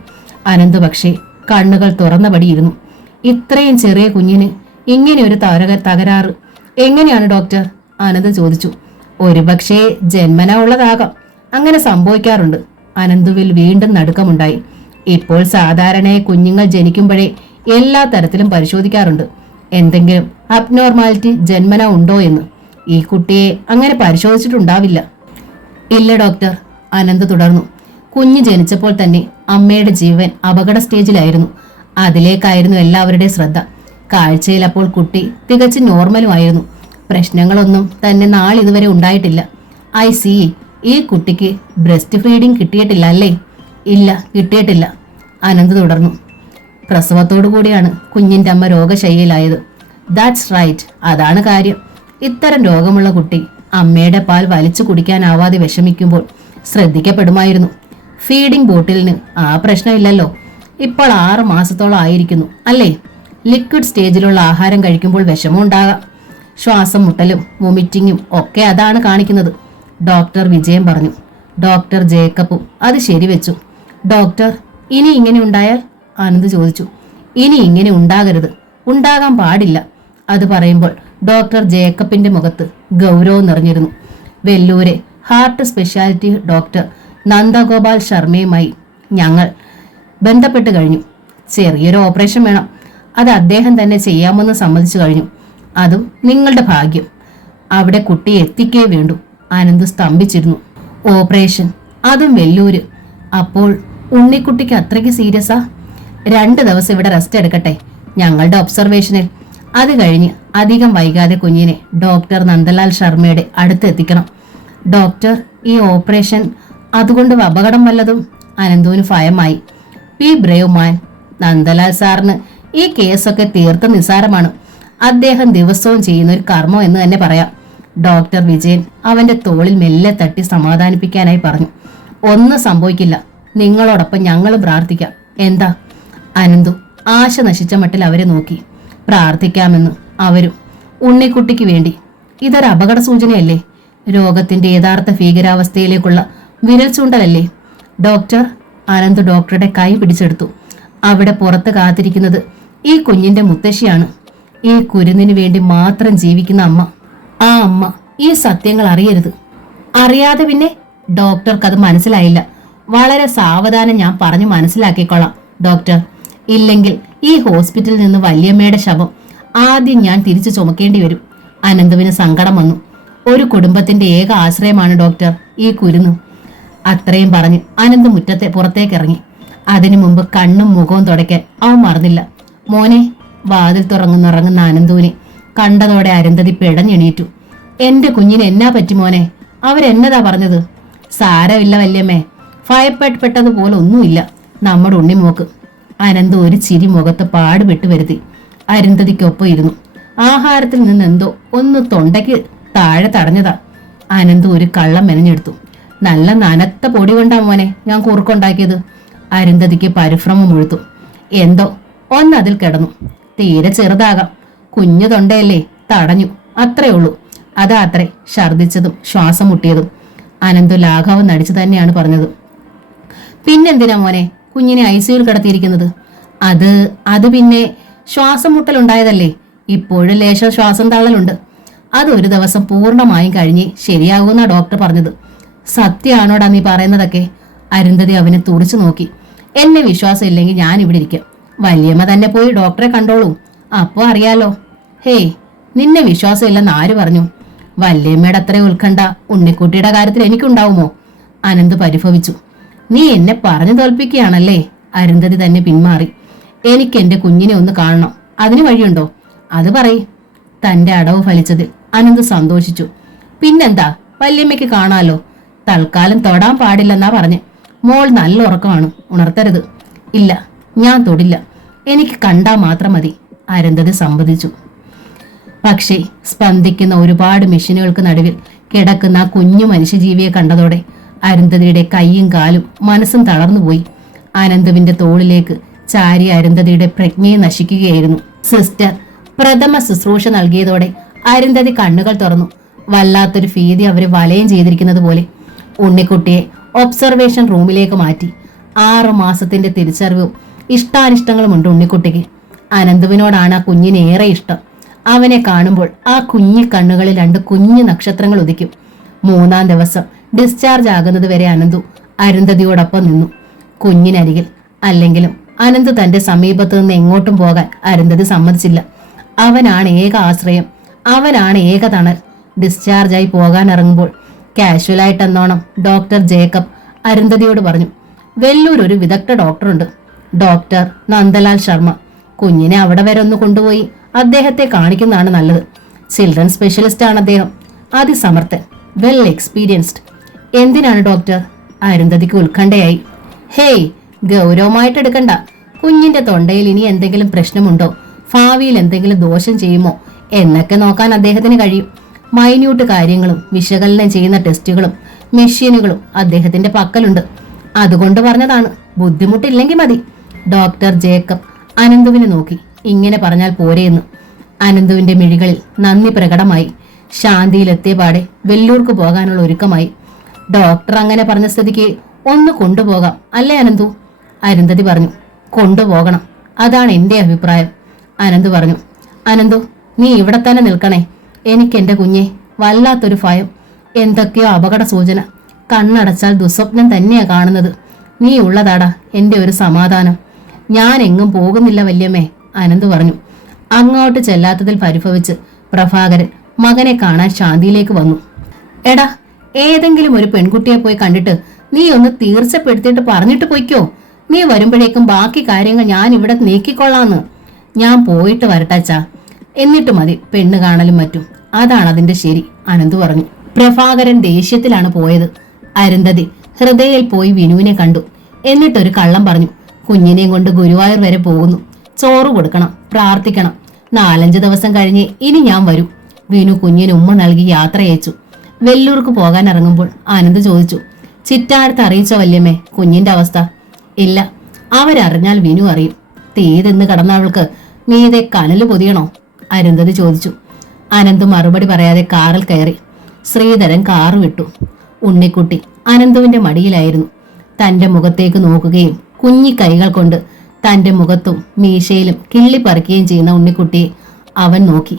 അനന്ത് പക്ഷേ കണ്ണുകൾ തുറന്നപടിയിരുന്നു. ഇത്രയും ചെറിയ കുഞ്ഞിന് ഇങ്ങനെ ഒരു തകരാറ് എങ്ങനെയാണ് ഡോക്ടർ? അനന്ത് ചോദിച്ചു. ഒരുപക്ഷേ ജന്മനാ ഉള്ളതാകാം. അങ്ങനെ സംഭവിക്കാറുണ്ട്. അനന്തുവിൽ വീണ്ടും നടുക്കമുണ്ടായി. ഇപ്പോൾ സാധാരണയായി കുഞ്ഞുങ്ങൾ ജനിക്കുമ്പോഴേ എല്ലാ തരത്തിലും പരിശോധിക്കാറുണ്ട്, എന്തെങ്കിലും അബ്നോർമാലിറ്റി ജന്മന ഉണ്ടോ എന്ന്. ഈ കുട്ടിയെ അങ്ങനെ പരിശോധിച്ചിട്ടുണ്ടാവില്ല. ഇല്ല ഡോക്ടർ, അനന്ത് തുടർന്നു. കുഞ്ഞ് ജനിച്ചപ്പോൾ തന്നെ അമ്മയുടെ ജീവൻ അപകട സ്റ്റേജിലായിരുന്നു. അതിലേക്കായിരുന്നു എല്ലാവരുടെയും ശ്രദ്ധ. കാഴ്ചയിൽ അപ്പോൾ കുട്ടി തികച്ചും നോർമലുമായിരുന്നു. പ്രശ്നങ്ങളൊന്നും തന്നെ നാളിതുവരെ ഉണ്ടായിട്ടില്ല. ഐ സീ, ഈ കുട്ടിക്ക് ബ്രസ്റ്റ് ഫീഡിംഗ് കിട്ടിയിട്ടില്ല അല്ലേ? ഇല്ല, കിട്ടിയിട്ടില്ല, അനന്ത് തുടർന്നു. പ്രസവത്തോടു കൂടിയാണ് കുഞ്ഞിന്റെ അമ്മ രോഗശയ്യയിലായത്. ദാറ്റ്സ് റൈറ്റ്, അതാണ് കാര്യം. ഇത്തരം രോഗമുള്ള കുട്ടി അമ്മയുടെ പാൽ വലിച്ചു കുടിക്കാനാവാതെ വിഷമിക്കുമ്പോൾ ശ്രദ്ധിക്കപ്പെടുമായിരുന്നു. ഫീഡിംഗ് ബോട്ടിലിന് ആ പ്രശ്നമില്ലല്ലോ. ഇപ്പോൾ 6 മാസത്തോളം ആയിരിക്കുന്നു അല്ലേ? ലിക്വിഡ് സ്റ്റേജിലുള്ള ആഹാരം കഴിക്കുമ്പോൾ വിഷമം ഉണ്ടാകാം. ശ്വാസം മുട്ടലും വൊമിറ്റിങ്ങും ഒക്കെ അതാണ് കാണിക്കുന്നത്, ഡോക്ടർ വിജയൻ പറഞ്ഞു. ഡോക്ടർ ജേക്കബും അത് ശരിവെച്ചു. ഡോക്ടർ, ഇനി ഇങ്ങനെ ഉണ്ടായാൽ? ആനന്ദ് ചോദിച്ചു. ഇനി ഇങ്ങനെ ഉണ്ടാകരുത്, ഉണ്ടാകാൻ പാടില്ല. അത് പറയുമ്പോൾ ഡോക്ടർ ജേക്കബിന്റെ മുഖത്ത് ഗൗരവം നിറഞ്ഞിരുന്നു. വെല്ലൂരെ ഹാർട്ട് സ്പെഷ്യാലിറ്റി ഡോക്ടർ നന്ദഗോപാൽ ശർമ്മയുമായി ഞങ്ങൾ ബന്ധപ്പെട്ട് കഴിഞ്ഞു. ചെറിയൊരു ഓപ്പറേഷൻ വേണം. അത് അദ്ദേഹം തന്നെ ചെയ്യാമെന്ന് സമ്മതിച്ചു കഴിഞ്ഞു. അതും നിങ്ങളുടെ ഭാഗ്യം. അവിടെ കുട്ടിയെ എത്തിക്കേ വേണ്ടു. ആനന്ദ് സ്തംഭിച്ചിരുന്നു. ഓപ്പറേഷൻ, അതും വെല്ലൂര്. അപ്പോൾ ഉണ്ണിക്കുട്ടിക്ക് അത്രയ്ക്ക് സീരിയസാ? 2 ദിവസം ഇവിടെ റെസ്റ്റ് എടുക്കട്ടെ, ഞങ്ങളുടെ ഒബ്സർവേഷനിൽ. അത് കഴിഞ്ഞ് അധികം വൈകാതെ കുഞ്ഞിനെ ഡോക്ടർ നന്ദലാൽ ശർമ്മയുടെ അടുത്ത് എത്തിക്കണം. ഡോക്ടർ, ഈ ഓപ്പറേഷൻ അതുകൊണ്ട് അപകടം വല്ലതും? അനന്തുവിന് ഭയമായി. Be brave man. നന്ദലാൽ സാറിന് ഈ കേസൊക്കെ തീർത്തും നിസ്സാരമാണ്. അദ്ദേഹം ദിവസവും ചെയ്യുന്ന ഒരു കർമ്മം എന്ന് തന്നെ പറയാം. ഡോക്ടർ വിജയൻ അവന്റെ തോളിൽ മെല്ലെ തട്ടി സമാധാനിപ്പിക്കാനായി പറഞ്ഞു. ഒന്നും സംഭവിക്കില്ല, നിങ്ങളോടൊപ്പം ഞങ്ങളും പ്രാർത്ഥിക്കാം. എന്താ? അനന്തു ആശ നശിച്ച മട്ടിൽ അവരെ നോക്കി. പ്രാർത്ഥിക്കാമെന്ന് അവരും. ഉണ്ണിക്കുട്ടിക്ക് വേണ്ടി. ഇതൊരു അപകട സൂചനയല്ലേ? രോഗത്തിന്റെ യഥാർത്ഥ ഭീകരാവസ്ഥയിലേക്കുള്ള വിരൽ ചൂണ്ടലല്ലേ? ഡോക്ടർ, അനന്ത് ഡോക്ടറുടെ കൈ പിടിച്ചെടുത്തു. അവിടെ പുറത്ത് കാത്തിരിക്കുന്നത് ഈ കുഞ്ഞിന്റെ മുത്തശ്ശിയാണ്. ഈ കുരുന്നിന് വേണ്ടി മാത്രം ജീവിക്കുന്ന അമ്മ. ആ അമ്മ ഈ സത്യങ്ങൾ അറിയരുത്. അറിയാതെ പിന്നെ? ഡോക്ടർക്ക് അത് മനസ്സിലായില്ല. വളരെ സാവധാനം ഞാൻ പറഞ്ഞു മനസ്സിലാക്കിക്കൊള്ളാം ഡോക്ടർ. ഇല്ലെങ്കിൽ ഈ ഹോസ്പിറ്റലിൽ നിന്ന് വല്യമ്മയുടെ ശവം ആദ്യം ഞാൻ തിരിച്ചു ചുമക്കേണ്ടി വരും. അനന്തുവിന് സങ്കടം വന്നു. ഒരു കുടുംബത്തിന്റെ ഏക ആശ്രയമാണ് ഡോക്ടർ ഈ കുരുന്ന്. അത്രയും പറഞ്ഞ് അനന്ത് മുറ്റത്തെ പുറത്തേക്കിറങ്ങി. അതിനു മുമ്പ് കണ്ണും മുഖവും തുടയ്ക്കാൻ അവൻ മറന്നില്ല. മോനെ. വാതിൽ തുറങ്ങുന്ന അനന്തുവിനെ കണ്ടതോടെ അരുന്ധതി പിടഞ്ഞെണീറ്റു. എന്റെ കുഞ്ഞിന് എന്നാ പറ്റി മോനെ? അവരെന്നതാ പറഞ്ഞത്? സാരമില്ല വല്യമ്മേ, ഭയപ്പെട്ടതുപോലെ ഒന്നുമില്ല നമ്മുടെ ഉണ്ണിമോക്ക്. അനന്ത് ഒരു ചിരി മുഖത്ത് പാടുപെട്ട് വരുത്തി. അരുന്ധതിക്കൊപ്പം ഇരുന്നു. ആഹാരത്തിൽ നിന്നെന്തോ ഒന്ന് തൊണ്ടയ്ക്ക് താഴെ തടഞ്ഞതാ. അനന്ത് ഒരു കള്ളം മെനഞ്ഞെടുത്തു. നല്ല നനത്ത പൊടി കൊണ്ടാ മോനെ ഞാൻ കുറുക്കുണ്ടാക്കിയത്. അരുന്ധതിക്ക് പരിഭ്രമം മുഴുത്തു. എന്തോ ഒന്നതിൽ കിടന്നു. തീരെ ചെറുതാകാം, കുഞ്ഞു തൊണ്ടയല്ലേ, തടഞ്ഞു, അത്രേ ഉള്ളൂ. അതാ അത്രേ ഛർദിച്ചതും ശ്വാസം മുട്ടിയതും. അനന്തു ലാഘവം നടിച്ചു തന്നെയാണ് പറഞ്ഞത്. പിന്നെന്തിനാ മോനെ കുഞ്ഞിനെ ഐസിയുയിൽ കിടത്തിയിരിക്കുന്നത്? അത് പിന്നെ ശ്വാസം മുട്ടലുണ്ടായതല്ലേ. ഇപ്പോഴും ലേശം ശ്വാസം തള്ളലുണ്ട്. അത് ഒരു ദിവസം പൂർണ്ണമായും കഴിഞ്ഞ് ശരിയാകുമെന്നാ ഡോക്ടർ പറഞ്ഞത്. സത്യമാണോടാ നീ പറയുന്നതൊക്കെ? അരുന്ധതി അവനെ തുറിച്ചു നോക്കി. എന്നെ വിശ്വാസം ഇല്ലെങ്കിൽ ഞാൻ ഇവിടെ ഇരിക്കാം. വല്യമ്മ തന്നെ പോയി ഡോക്ടറെ കണ്ടോളൂ, അപ്പോ അറിയാലോ. ഹേയ്, നിന്നെ വിശ്വാസം ഇല്ലെന്ന് ആര് പറഞ്ഞു? വല്യമ്മയുടെ അത്രയും ഉത്കണ്ഠ ഉണ്ണിക്കുട്ടിയുടെ കാര്യത്തിൽ എനിക്കുണ്ടാവുമോ? അനന്ത് പരിഭവിച്ചു. നീ എന്നെ പറഞ്ഞു തോൽപ്പിക്കുകയാണല്ലേ? അരുന്ധതി തന്നെ പിന്മാറി. എനിക്ക് എന്റെ കുഞ്ഞിനെ ഒന്ന് കാണണം. അതിന് വഴിയുണ്ടോ? അത് പറയ്. തന്റെ അടവ് ഫലിച്ചതിൽ അനന്ത് സന്തോഷിച്ചു. പിന്നെന്താ, വല്യമ്മയ്ക്ക് കാണാലോ. തൽക്കാലം തൊടാൻ പാടില്ലെന്നാ പറഞ്ഞ്. മോൾ നല്ല ഉറക്കമാണ്, ഉണർത്തരുത്. ഇല്ല, ഞാൻ തൊടില്ല. എനിക്ക് കണ്ടാ മാത്രം മതി, അരുന്ധതി സമ്മതിച്ചു. പക്ഷേ സ്പന്ദിക്കുന്ന ഒരുപാട് മെഷീനുകൾക്ക് നടുവിൽ കിടക്കുന്ന ആ കുഞ്ഞു മനുഷ്യജീവിയെ കണ്ടതോടെ അരുന്ധതിയുടെ കൈയും കാലും മനസ്സും തളർന്നുപോയി. അനന്തുവിന്റെ തോളിലേക്ക് ചാരി അരുന്ധതിയുടെ പ്രജ്ഞയെ നശിക്കുകയായിരുന്നു. സിസ്റ്റർ പ്രഥമ ശുശ്രൂഷ നൽകിയതോടെ അരുന്ധതി കണ്ണുകൾ തുറന്നു. വല്ലാത്തൊരു ഭീതി അവരെ വലയം ചെയ്തിരിക്കുന്നത് പോലെ. ഉണ്ണിക്കുട്ടിയെ ഒബ്സർവേഷൻ റൂമിലേക്ക് മാറ്റി. 6 മാസത്തിന്റെ തിരിച്ചറിവും ഇഷ്ടാനിഷ്ടങ്ങളുമുണ്ട് ഉണ്ണിക്കുട്ടിക്ക്. അനന്തുവിനോടാണ് ആ കുഞ്ഞിന് ഏറെ ഇഷ്ടം. അവനെ കാണുമ്പോൾ ആ കുഞ്ഞു കണ്ണുകളിൽ 2 കുഞ്ഞു നക്ഷത്രങ്ങൾ ഉദിക്കും. 3-ാം ദിവസം ഡിസ്ചാർജ് ആകുന്നത് വരെ അനന്തു അരുന്ധതിയോടൊപ്പം നിന്നു, കുഞ്ഞിനരികിൽ. അല്ലെങ്കിലും അനന്ത് തന്റെ സമീപത്തു നിന്ന് എങ്ങോട്ടും പോകാൻ അരുന്ധതി സമ്മതിച്ചില്ല. അവനാണ് ഏക ആശ്രയം, അവനാണ് ഏക തണൽ. ഡിസ്ചാർജായി പോകാൻ ഇറങ്ങുമ്പോൾ കാഷ്വലായിട്ടെന്നോണം ഡോക്ടർ ജേക്കബ് അരുന്ധതിയോട് പറഞ്ഞു, വെല്ലൂർ ഒരു വിദഗ്ധ ഡോക്ടറുണ്ട്, ഡോക്ടർ നന്ദലാൽ ശർമ്മ. കുഞ്ഞിനെ അവിടെ വരെ ഒന്ന് കൊണ്ടുപോയി അദ്ദേഹത്തെ കാണിക്കുന്നതാണ് നല്ലത്. ചിൽഡ്രൻ സ്പെഷ്യലിസ്റ്റ് ആണ് അദ്ദേഹം, അതിസമർത്ഥൻ, വെൽ എക്സ്പീരിയൻസ്ഡ്. എന്തിനാണ് ഡോക്ടർ? അരുന്ധതിക്ക് ഉത്കണ്ഠയായി. ഹേയ്, ഗൗരവമായിട്ട് എടുക്കണ്ട. കുഞ്ഞിന്റെ തൊണ്ടയിൽ ഇനി എന്തെങ്കിലും പ്രശ്നമുണ്ടോ, ഭാവിയിൽ എന്തെങ്കിലും ദോഷം ചെയ്യുമോ എന്നൊക്കെ നോക്കാൻ അദ്ദേഹത്തിന് കഴിയും. മൈന്യൂട്ട് കാര്യങ്ങളും വിശകലനം ചെയ്യുന്ന ടെസ്റ്റുകളും മെഷീനുകളും അദ്ദേഹത്തിന്റെ പക്കലുണ്ട്. അതുകൊണ്ട് പറഞ്ഞതാണ്, ബുദ്ധിമുട്ടില്ലെങ്കിൽ മതി. ഡോക്ടർ ജേക്കബ് അനന്തുവിനെ നോക്കി. ഇങ്ങനെ പറഞ്ഞാൽ പോരെയെന്ന്. അനന്തുവിന്റെ മിഴികളിൽ നന്ദി പ്രകടമായി. ശാന്തിയിലെത്തിയ പാടെ വെല്ലൂർക്ക് പോകാനുള്ള ഒരുക്കമായി. ഡോക്ടർ അങ്ങനെ പറഞ്ഞ സ്ഥിതിക്ക് ഒന്ന് കൊണ്ടുപോകാം അല്ലേ അനന്തു? അരുന്ധതി പറഞ്ഞു. കൊണ്ടുപോകണം, അതാണ് എന്റെ അഭിപ്രായം. അനന്തു പറഞ്ഞു. അനന്തു, നീ ഇവിടെ തന്നെ നിൽക്കണേ. എനിക്ക് എന്റെ കുഞ്ഞെ വല്ലാത്തൊരു ഭയം, എന്തൊക്കെയോ അപകട സൂചന. കണ്ണടച്ചാൽ ദുസ്വപ്നം തന്നെയാ കാണുന്നത്. നീ ഉള്ളതാടാ എന്റെ ഒരു സമാധാനം. ഞാൻ എങ്ങും പോകുന്നില്ല വല്യമ്മേ, അനന്തു പറഞ്ഞു. അങ്ങോട്ട് ചെല്ലാത്തതിൽ പരിഭവിച്ച് പ്രഭാകരൻ മകനെ കാണാൻ ശാന്തിയിലേക്ക് വന്നു. എടാ, ഏതെങ്കിലും ഒരു പെൺകുട്ടിയെ പോയി കണ്ടിട്ട് നീ ഒന്ന് തീർച്ചപ്പെടുത്തിയിട്ട് പറഞ്ഞിട്ട് പൊയ്ക്കോ. നീ വരുമ്പോഴേക്കും ബാക്കി കാര്യങ്ങൾ ഞാൻ ഇവിടെ നീക്കിക്കൊള്ളാന്ന്. ഞാൻ പോയിട്ട് വരട്ടച്ചാ, എന്നിട്ട് മതി പെണ്ണ് കാണലും മറ്റും. അതാണ് അതിന്റെ ശരി, അനന്തു പറഞ്ഞു. പ്രഭാകരൻ ദേഷ്യത്തിലാണ് പോയത്. അരുന്ധതി ഹൃദയയിൽ പോയി വിനുവിനെ കണ്ടു. എന്നിട്ടൊരു കള്ളം പറഞ്ഞു. കുഞ്ഞിനെയും കൊണ്ട് ഗുരുവായൂർ വരെ പോകുന്നു. ചോറ് കൊടുക്കണം, പ്രാർത്ഥിക്കണം. 4-5 ദിവസം കഴിഞ്ഞ് ഇനി ഞാൻ വരൂ. വിനു കുഞ്ഞിന് ഉമ്മ നൽകി യാത്രയച്ചു. വെല്ലൂർക്ക് പോകാൻ ഇറങ്ങുമ്പോൾ ആനന്ദ് ചോദിച്ചു, ചിറ്റാടുത്ത് അറിയിച്ചോ വല്യമ്മേ കുഞ്ഞിന്റെ അവസ്ഥ? ഇല്ല, അവരറിഞ്ഞാൽ വിനു അറിയും. തീ തിന്ന് കടന്നവൾക്ക് മീതെ കനല് പൊതിയണോ? അരുന്ധതി ചോദിച്ചു. അനന്ത് മറുപടി പറയാതെ കാറിൽ കയറി. ശ്രീധരൻ കാറ് വിട്ടു. ഉണ്ണിക്കുട്ടി അനന്തുവിന്റെ മടിയിലായിരുന്നു. തന്റെ മുഖത്തേക്ക് നോക്കുകയും കുഞ്ഞി കൈകൾ കൊണ്ട് തന്റെ മുഖത്തും മീശയിലും കിള്ളിപ്പറിക്കുകയും ചെയ്യുന്ന ഉണ്ണിക്കുട്ടിയെ അവൻ നോക്കി.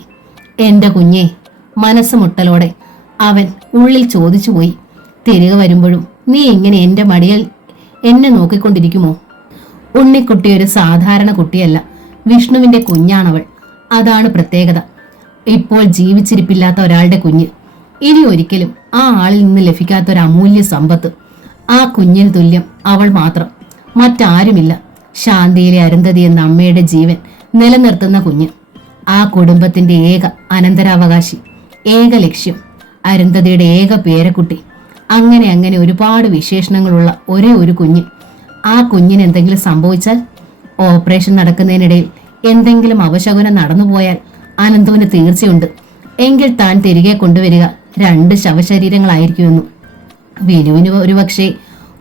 എന്റെ കുഞ്ഞെ, മനസ്സ് മുട്ടലോടെ അവൻ ഉള്ളിൽ ചോദിച്ചുപോയി. തിരികെ വരുമ്പോഴും നീ ഇങ്ങനെ എന്റെ മടിയിൽ എന്നെ നോക്കിക്കൊണ്ടിരിക്കുമോ? ഉണ്ണിക്കുട്ടി ഒരു സാധാരണ കുട്ടിയല്ല, വിഷ്ണുവിന്റെ കുഞ്ഞാണവൾ. അതാണ് പ്രത്യേകത. ഇപ്പോൾ ജീവിച്ചിരിപ്പില്ലാത്ത ഒരാളുടെ കുഞ്ഞ്. ഇനി ഒരിക്കലും ആ ആളിൽ നിന്ന് ലഭിക്കാത്ത ഒരു അമൂല്യ സമ്പത്ത്. ആ കുഞ്ഞിന് തുല്യം അവൾ മാത്രം, മറ്റാരുമില്ല. ശാന്തിയിലെ അരുന്ധതി എന്ന അമ്മയുടെ ജീവൻ നിലനിർത്തുന്ന കുഞ്ഞ്, ആ കുടുംബത്തിന്റെ ഏക അനന്തരാവകാശി, ഏക ലക്ഷ്യം, അരുന്ധതിയുടെ ഏക പേരക്കുട്ടി. അങ്ങനെ അങ്ങനെ ഒരുപാട് വിശേഷണങ്ങളുള്ള ഒരേ ഒരു കുഞ്ഞ്. ആ കുഞ്ഞിന് എന്തെങ്കിലും സംഭവിച്ചാൽ, ഓപ്പറേഷൻ നടക്കുന്നതിനിടയിൽ എന്തെങ്കിലും അപശകുനം നടന്നുപോയാൽ അനന്തുവിന് തീർച്ചയുണ്ട്. എങ്കിൽ താൻ തിരികെ കൊണ്ടുവരിക 2 ശവശരീരങ്ങളായിരിക്കുമെന്നു. വിനുവിന് ഒരുപക്ഷെ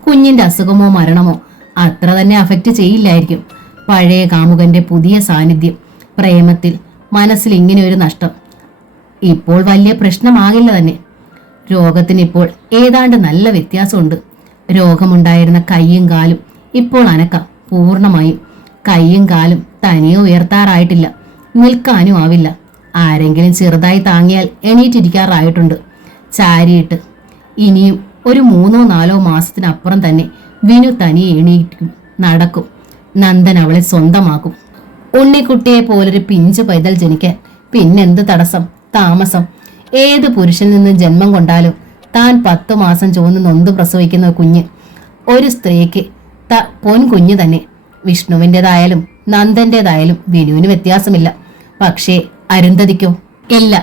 കുഞ്ഞിന്റെ അസുഖമോ മരണമോ അത്ര തന്നെ അഫക്റ്റ് ചെയ്യില്ലായിരിക്കും. പഴയ കാമുകന്റെ പുതിയ സാന്നിധ്യം, പ്രേമത്തിൽ മനസ്സിൽ ഇങ്ങനെ ഒരു നഷ്ടം ഇപ്പോൾ വലിയ പ്രശ്നമാകില്ല തന്നെ. രോഗത്തിന് ഇപ്പോൾ ഏതാണ്ട് നല്ല വ്യത്യാസമുണ്ട്. രോഗമുണ്ടായിരുന്ന കൈയും കാലും ഇപ്പോൾ അനക്കാം പൂർണ്ണമായും. കൈയും കാലും തനിയെ ഉയർത്താറായിട്ടില്ല, നിൽക്കാനും ആവില്ല. ആരെങ്കിലും ചെറുതായി താങ്ങിയാൽ എണീറ്റിരിക്കാറായിട്ടുണ്ട്. ചാരിയിട്ട് ഇനിയും ഒരു 3-4 മാസത്തിനപ്പുറം തന്നെ വിനു തനിയെ എണീറ്റും നടക്കും. നന്ദൻ അവളെ സ്വന്തമാക്കും. ഉണ്ണിക്കുട്ടിയെ പോലൊരു പിഞ്ചു പൈതൽ ജനിക്കാൻ പിന്നെന്ത് തടസ്സം, താമസം? ഏത് പുരുഷനിൽ നിന്ന് ജന്മം കൊണ്ടാലും താൻ 10 മാസം ചുവന്ന് നൊന്ത് പ്രസവിക്കുന്ന കുഞ്ഞ് ഒരു സ്ത്രീക്ക് പൊൻകുഞ്ഞ് തന്നെ. വിഷ്ണുവിൻ്റെതായാലും നന്ദന്റേതായാലും വിനുവിന് വ്യത്യാസമില്ല. പക്ഷേ അരുന്ധതിക്കോ? ഇല്ല.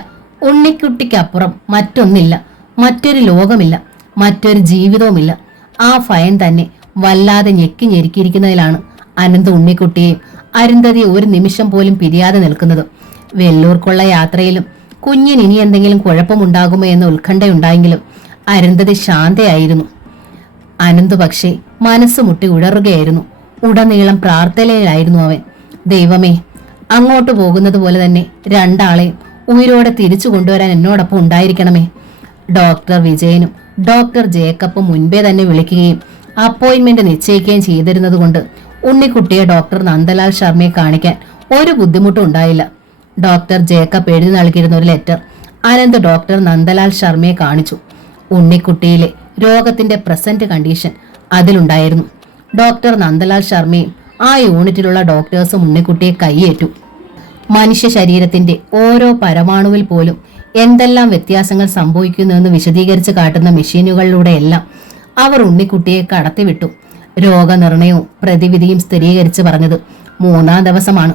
ഉണ്ണിക്കുട്ടിക്കപ്പുറം മറ്റൊന്നില്ല, മറ്റൊരു ലോകമില്ല, മറ്റൊരു ജീവിതവുമില്ല. ആ ഭയം തന്നെ വല്ലാതെ ഞെക്കി ഞെരുക്കിയിരിക്കുന്നതിലാണ് അനന്ത് ഉണ്ണിക്കുട്ടിയെയും അരുന്ധതിയെ ഒരു നിമിഷം പോലും പിരിയാതെ നിൽക്കുന്നത്. വെല്ലൂർക്കുള്ള യാത്രയിലും കുഞ്ഞിന് ഇനി എന്തെങ്കിലും കുഴപ്പമുണ്ടാകുമോ എന്ന ഉത്കണ്ഠയുണ്ടായെങ്കിലും അരുന്ധതി ശാന്തയായിരുന്നു. അനന്ത് പക്ഷേ മനസ്സ് മുട്ടി ഉഴറുകയായിരുന്നു. ഉടനീളം പ്രാർത്ഥനയിലായിരുന്നു അവൻ. ദൈവമേ, അങ്ങോട്ട് പോകുന്നത് പോലെ തന്നെ രണ്ടാളെയും ഉയിരോടെ തിരിച്ചു കൊണ്ടുവരാൻ എന്നോടൊപ്പം ഉണ്ടായിരിക്കണമേ. ഡോക്ടർ വിജയനും ഡോക്ടർ ജേക്കബും മുൻപേ തന്നെ വിളിക്കുകയും അപ്പോയിന്റ്മെന്റ് നിശ്ചയിക്കുകയും ചെയ്തിരുന്നത് കൊണ്ട് ഉണ്ണിക്കുട്ടിയെ ഡോക്ടർ നന്ദലാൽ ശർമ്മയെ കാണിക്കാൻ ഒരു ബുദ്ധിമുട്ടും ഉണ്ടായില്ല. ഡോക്ടർ ജേക്കബ് എഴുതി നൽകിയിരുന്ന ഒരു ലെറ്റർ അനന്ത് ഡോക്ടർ നന്ദലാൽ ശർമ്മയെ കാണിച്ചു. ഉണ്ണിക്കുട്ടിയിലെ രോഗത്തിന്റെ പ്രസന്റ് കണ്ടീഷൻ അതിലുണ്ടായിരുന്നു. ഡോക്ടർ നന്ദലാൽ ശർമ്മയും ആ യൂണിറ്റിലുള്ള ഡോക്ടേഴ്സും ഉണ്ണിക്കുട്ടിയെ കൈയേറ്റു. മനുഷ്യ ശരീരത്തിന്റെ ഓരോ പരമാണുവിൽ പോലും എന്തെല്ലാം വ്യത്യാസങ്ങൾ സംഭവിക്കുന്നുവെന്ന് വിശദീകരിച്ച് കാട്ടുന്ന മെഷീനുകളിലൂടെയെല്ലാം അവർ ഉണ്ണിക്കുട്ടിയെ കടത്തിവിട്ടു. രോഗനിർണയവും പ്രതിവിധിയും സ്ഥിരീകരിച്ച് പറഞ്ഞത് 3-ാം ദിവസമാണ്.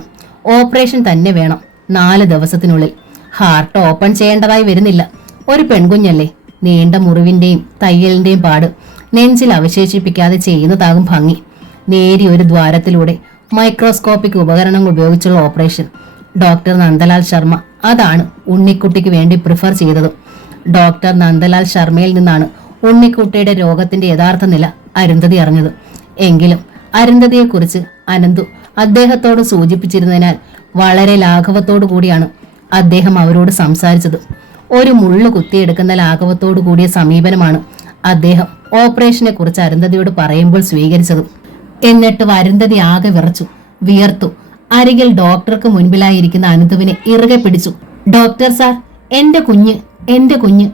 ഓപ്പറേഷൻ തന്നെ വേണം 4 ദിവസത്തിനുള്ളിൽ. ഹാർട്ട് ഓപ്പൺ ചെയ്യേണ്ടതായി വരുന്നില്ല. ഒരു പെൺകുഞ്ഞല്ലേ, നീണ്ട മുറിവിന്റെയും തയ്യലിന്റെയും പാട് നെഞ്ചിൽ അവശേഷിപ്പിക്കാതെ ചെയ്യുന്നതാകും ഭംഗി. നേരിയ ഒരു ദ്വാരത്തിലൂടെ മൈക്രോസ്കോപ്പിക് ഉപകരണങ്ങൾ ഉപയോഗിച്ചുള്ള ഓപ്പറേഷൻ. ഡോക്ടർ നന്ദലാൽ ശർമ്മ അതാണ് ഉണ്ണിക്കുട്ടിക്ക് വേണ്ടി പ്രിഫർ ചെയ്തത്. ഡോക്ടർ നന്ദലാൽ ശർമ്മയിൽ നിന്നാണ് ഉണ്ണിക്കുട്ടിയുടെ രോഗത്തിന്റെ യഥാർത്ഥ നില അരുന്ധതി അറിഞ്ഞത്. എങ്കിലും അരുന്ധതിയെക്കുറിച്ച് അനന്തു അദ്ദേഹത്തോട് സൂചിപ്പിച്ചിരുന്നതിനാൽ വളരെ ലാഘവത്തോടു കൂടിയാണ് അദ്ദേഹം അവരോട് സംസാരിച്ചത്. ഒരു മുള്ളു കുത്തിയെടുക്കുന്ന ലാഘവത്തോടു കൂടിയ സമീപനമാണ് അദ്ദേഹം ഓപ്പറേഷനെ കുറിച്ച് അരുന്ധതിയോട് പറയുമ്പോൾ സ്വീകരിച്ചത്. എന്നിട്ടും അരുന്ധതി ആകെ വിയർത്തു. അരികിൽ ഡോക്ടർക്ക് മുൻപിലായിരിക്കുന്ന അനന്തുവിനെ ഇറുകെ പിടിച്ചു. ഡോക്ടർ സാർ, എന്റെ കുഞ്ഞ്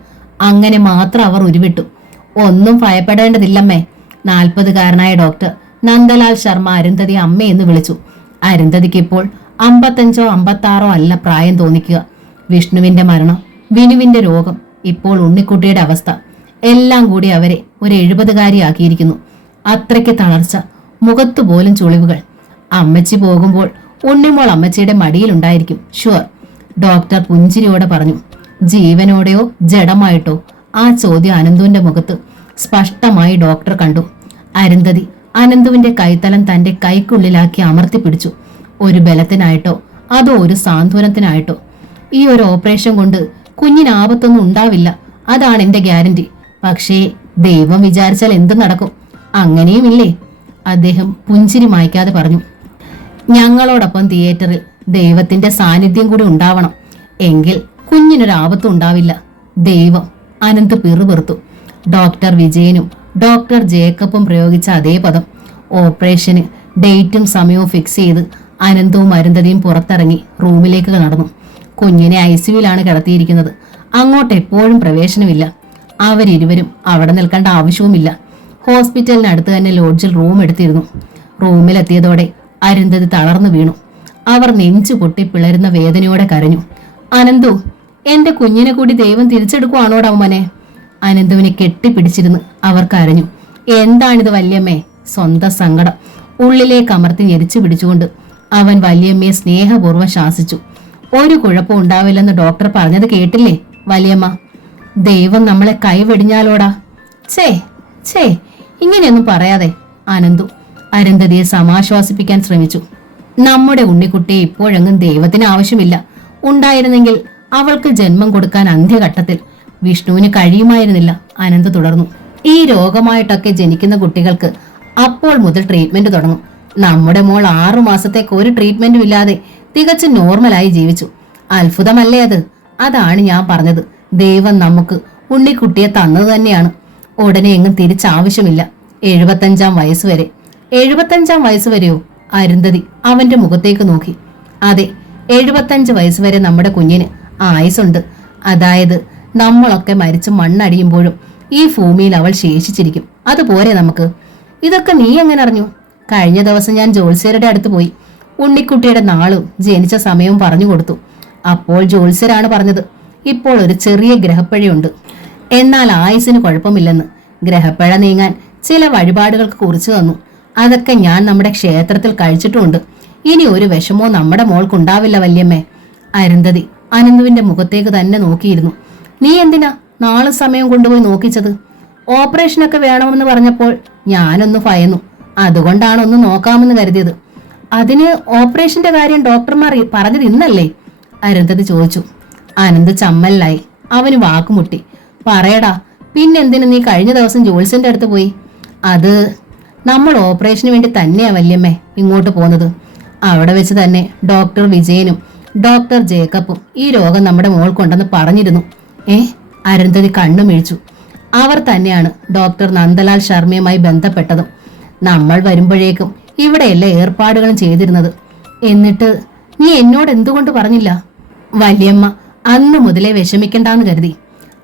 അങ്ങനെ മാത്രം അവർ ഉരുവിട്ടു. ഒന്നും ഭയപ്പെടേണ്ടതില്ലമ്മേ. 40-കാരനായ ഡോക്ടർ നന്ദലാൽ ശർമ്മ അരുന്ധതി അമ്മയെന്ന് വിളിച്ചു. അരുന്ധതിക്ക് ഇപ്പോൾ 55-ഓ 56-ഓ അല്ല പ്രായം തോന്നിക്കുക. വിഷ്ണുവിന്റെ മരണം, വിനുവിന്റെ രോഗം, ഇപ്പോൾ ഉണ്ണിക്കുട്ടിയുടെ അവസ്ഥ എല്ലാം കൂടി അവരെ ഒരു 70-കാരിയാക്കിയിരിക്കുന്നു. അത്രയ്ക്ക് തളർച്ച, മുഖത്തുപോലും ചുളിവുകൾ. അമ്മച്ചി പോകുമ്പോൾ ഉണ്ണിമോൾ അമ്മച്ചിയുടെ മടിയിലുണ്ടായിരിക്കും, ഷുവർ. ഡോക്ടർ പുഞ്ചിരിയോടെ പറഞ്ഞു. ജീവനോടെയോ ജഡമായിട്ടോ? ആ ചോദ്യം അനന്തുവിന്റെ മുഖത്ത് സ്പഷ്ടമായി ഡോക്ടർ കണ്ടു. അരുന്ധതി അനന്തുവിന്റെ കൈത്തലം തന്റെ കൈക്കുള്ളിലാക്കി അമർത്തി പിടിച്ചു. ഒരു ബലത്തിനായിട്ടോ അതോ ഒരു സാന്ത്വനത്തിനായിട്ടോ? ഈ ഒരു ഓപ്പറേഷൻ കൊണ്ട് കുഞ്ഞിന് ആപത്തൊന്നും ഉണ്ടാവില്ല, അതാണ് എന്റെ ഗ്യാരണ്ടി. പക്ഷേ ദൈവം വിചാരിച്ചാൽ എന്ത് നടക്കും? അങ്ങനെയുമില്ലേ? അദ്ദേഹം പുഞ്ചിരി മായ്ക്കാതെ പറഞ്ഞു. ഞങ്ങളോടൊപ്പം തിയേറ്ററിൽ ദൈവത്തിന്റെ സാന്നിധ്യം കൂടി ഉണ്ടാവണം, എങ്കിൽ കുഞ്ഞിനൊരാപത്തും ഉണ്ടാവില്ല. ദൈവം. അനന്ത് പിറുപിറുത്തു. ഡോക്ടർ വിജയനും ഡോക്ടർ ജേക്കബും പ്രയോഗിച്ച അതേ പദം. ഓപ്പറേഷന് ഡേറ്റും സമയവും ഫിക്സ് ചെയ്ത് അനന്തവും അരുന്ധതിയും പുറത്തിറങ്ങി റൂമിലേക്ക് നടന്നു. കുഞ്ഞിനെ ICUവിലാണ് കിടത്തിയിരിക്കുന്നത്. അങ്ങോട്ട് എപ്പോഴും പ്രവേശനമില്ല. അവരിരുവരും അവിടെ നിൽക്കേണ്ട ആവശ്യവുമില്ല. ഹോസ്പിറ്റലിനടുത്ത് തന്നെ ലോഡ്ജിൽ റൂം എടുത്തിരുന്നു. റൂമിലെത്തിയതോടെ അരുന്ധതി തളർന്നു വീണു. അവർ നെഞ്ചു പൊട്ടി പിളരുന്ന വേദനയോടെ കരഞ്ഞു. അനന്തു, എന്റെ കുഞ്ഞിനെ കൂടി ദൈവം തിരിച്ചെടുക്കുവാണോടാ മോനെ? അനന്തുവിനെ കെട്ടിപ്പിടിച്ചിരുന്ന് അവർ കരഞ്ഞു. എന്താണിത് വല്യമ്മേ? സ്വന്തം സങ്കടം ഉള്ളിലേക്ക് അമർത്തി ഞെരിച്ചു പിടിച്ചുകൊണ്ട് അവൻ വല്യമ്മയെ സ്നേഹപൂർവ്വം ശാസിച്ചു. ഒരു കുഴപ്പം ഉണ്ടാവില്ലെന്ന് ഡോക്ടർ പറഞ്ഞത് കേട്ടില്ലേ വല്യമ്മ? ദൈവം നമ്മളെ കൈവെടിഞ്ഞാലോടാ. ഛേ ഇങ്ങനെയൊന്നും പറയാതെ. അനന്തു അരുന്ധതിയെ സമാശ്വാസിപ്പിക്കാൻ ശ്രമിച്ചു. നമ്മുടെ ഉണ്ണിക്കുട്ടിയെ ഇപ്പോഴെങ്ങും ദൈവത്തിന് ആവശ്യമില്ല. ഉണ്ടായിരുന്നെങ്കിൽ അവൾക്ക് ജന്മം കൊടുക്കാൻ അന്ത്യഘട്ടത്തിൽ വിഷ്ണുവിന് കഴിയുമായിരുന്നില്ല. അനന്ത് തുടർന്നു. ഈ രോഗമായിട്ടൊക്കെ ജനിക്കുന്ന കുട്ടികൾക്ക് അപ്പോൾ മുതൽ ട്രീറ്റ്മെന്റ് തുടങ്ങും. നമ്മുടെ മോൾ 6 മാസത്തേക്ക് ഒരു ട്രീറ്റ്മെന്റും ഇല്ലാതെ തികച്ചും നോർമലായി ജീവിച്ചു. അത്ഭുതമല്ലേ അത്? അതാണ് ഞാൻ പറഞ്ഞത്. ദൈവം നമുക്ക് ഉണ്ണിക്കുട്ടിയെ തന്നത് തന്നെയാണ്. ഉടനെ എങ്ങും തിരിച്ചാവശ്യമില്ല. 75-ാം വയസ്സ് വരെ. 75-ാം വയസ്സ് വരെയോ? അരുന്ധതി അവന്റെ മുഖത്തേക്ക് നോക്കി. അതെ, 75 വയസ്സ് വരെ നമ്മുടെ കുഞ്ഞിന് ആയുസുണ്ട്. അതായത് നമ്മളൊക്കെ മരിച്ച് മണ്ണടിയുമ്പോഴും ഈ ഭൂമിയിൽ അവൾ ശേഷിച്ചിരിക്കും. അതുപോലെ നമുക്ക്. ഇതൊക്കെ നീ എങ്ങനെ അറിഞ്ഞു? കഴിഞ്ഞ ദിവസം ഞാൻ ജോത്സ്യരുടെ അടുത്ത് പോയി. ഉണ്ണിക്കുട്ടിയുടെ നാളും ജനിച്ച സമയവും പറഞ്ഞു കൊടുത്തു. അപ്പോൾ ജോത്സ്യരാണ് പറഞ്ഞത് ഇപ്പോൾ ഒരു ചെറിയ ഗ്രഹപ്പഴയുണ്ട്. എന്നാൽ ആയുസിന് കുഴപ്പമില്ലെന്ന്. ഗ്രഹപ്പഴ നീങ്ങാൻ ചില വഴിപാടുകൾക്ക് കുറിച്ചു തന്നു. അതൊക്കെ ഞാൻ നമ്മുടെ ക്ഷേത്രത്തിൽ കഴിച്ചിട്ടുമുണ്ട്. ഇനി ഒരു വിഷമോ നമ്മുടെ മോൾക്കുണ്ടാവില്ല വല്യമ്മേ. അരുന്ധതി അനന്തുവിന്റെ മുഖത്തേക്ക് തന്നെ നോക്കിയിരുന്നു. നീ എന്തിനാ നാളെ സമയം കൊണ്ടുപോയി നോക്കിച്ചത്? ഓപ്പറേഷനൊക്കെ വേണമെന്ന് പറഞ്ഞപ്പോൾ ഞാനൊന്ന് ഭയന്നു. അതുകൊണ്ടാണ് ഒന്ന് നോക്കാമെന്ന് കരുതിയത്. അതിന് ഓപ്പറേഷന്റെ കാര്യം ഡോക്ടർമാർ പറഞ്ഞത് ഇന്നല്ലേ? അരുന്ധതി ചോദിച്ചു. അനന്ത് ചമ്മലിലായി. അവന് വാക്കുമുട്ടി. പറയടാ, പിന്നെന്തിനു നീ കഴിഞ്ഞ ദിവസം ജോത്സ്യന്റെ അടുത്ത് പോയി? അത് നമ്മൾ ഓപ്പറേഷന് വേണ്ടി തന്നെയാ വല്യമ്മേ ഇങ്ങോട്ട് പോന്നത്. അവിടെ വെച്ച് തന്നെ ഡോക്ടർ വിജയനും ഡോക്ടർ ജേക്കബും ഈ രോഗം നമ്മുടെ മോൾക്കുണ്ടെന്ന് പറഞ്ഞിരുന്നു. അരുന്ധതി കണ്ണു മിഴിച്ചു. അവർ തന്നെയാണ് ഡോക്ടർ നന്ദലാൽ ശർമ്മയുമായി ബന്ധപ്പെട്ടതും. നമ്മൾ വരുമ്പോഴേക്കും ഇവിടെയല്ലേ ഏർപ്പാടുകളും ചെയ്തിരുന്നത്. എന്നിട്ട് നീ എന്നോട് എന്തുകൊണ്ട് പറഞ്ഞില്ല? വല്യമ്മ അന്നു മുതലേ വിഷമിക്കണ്ടെന്ന് കരുതി.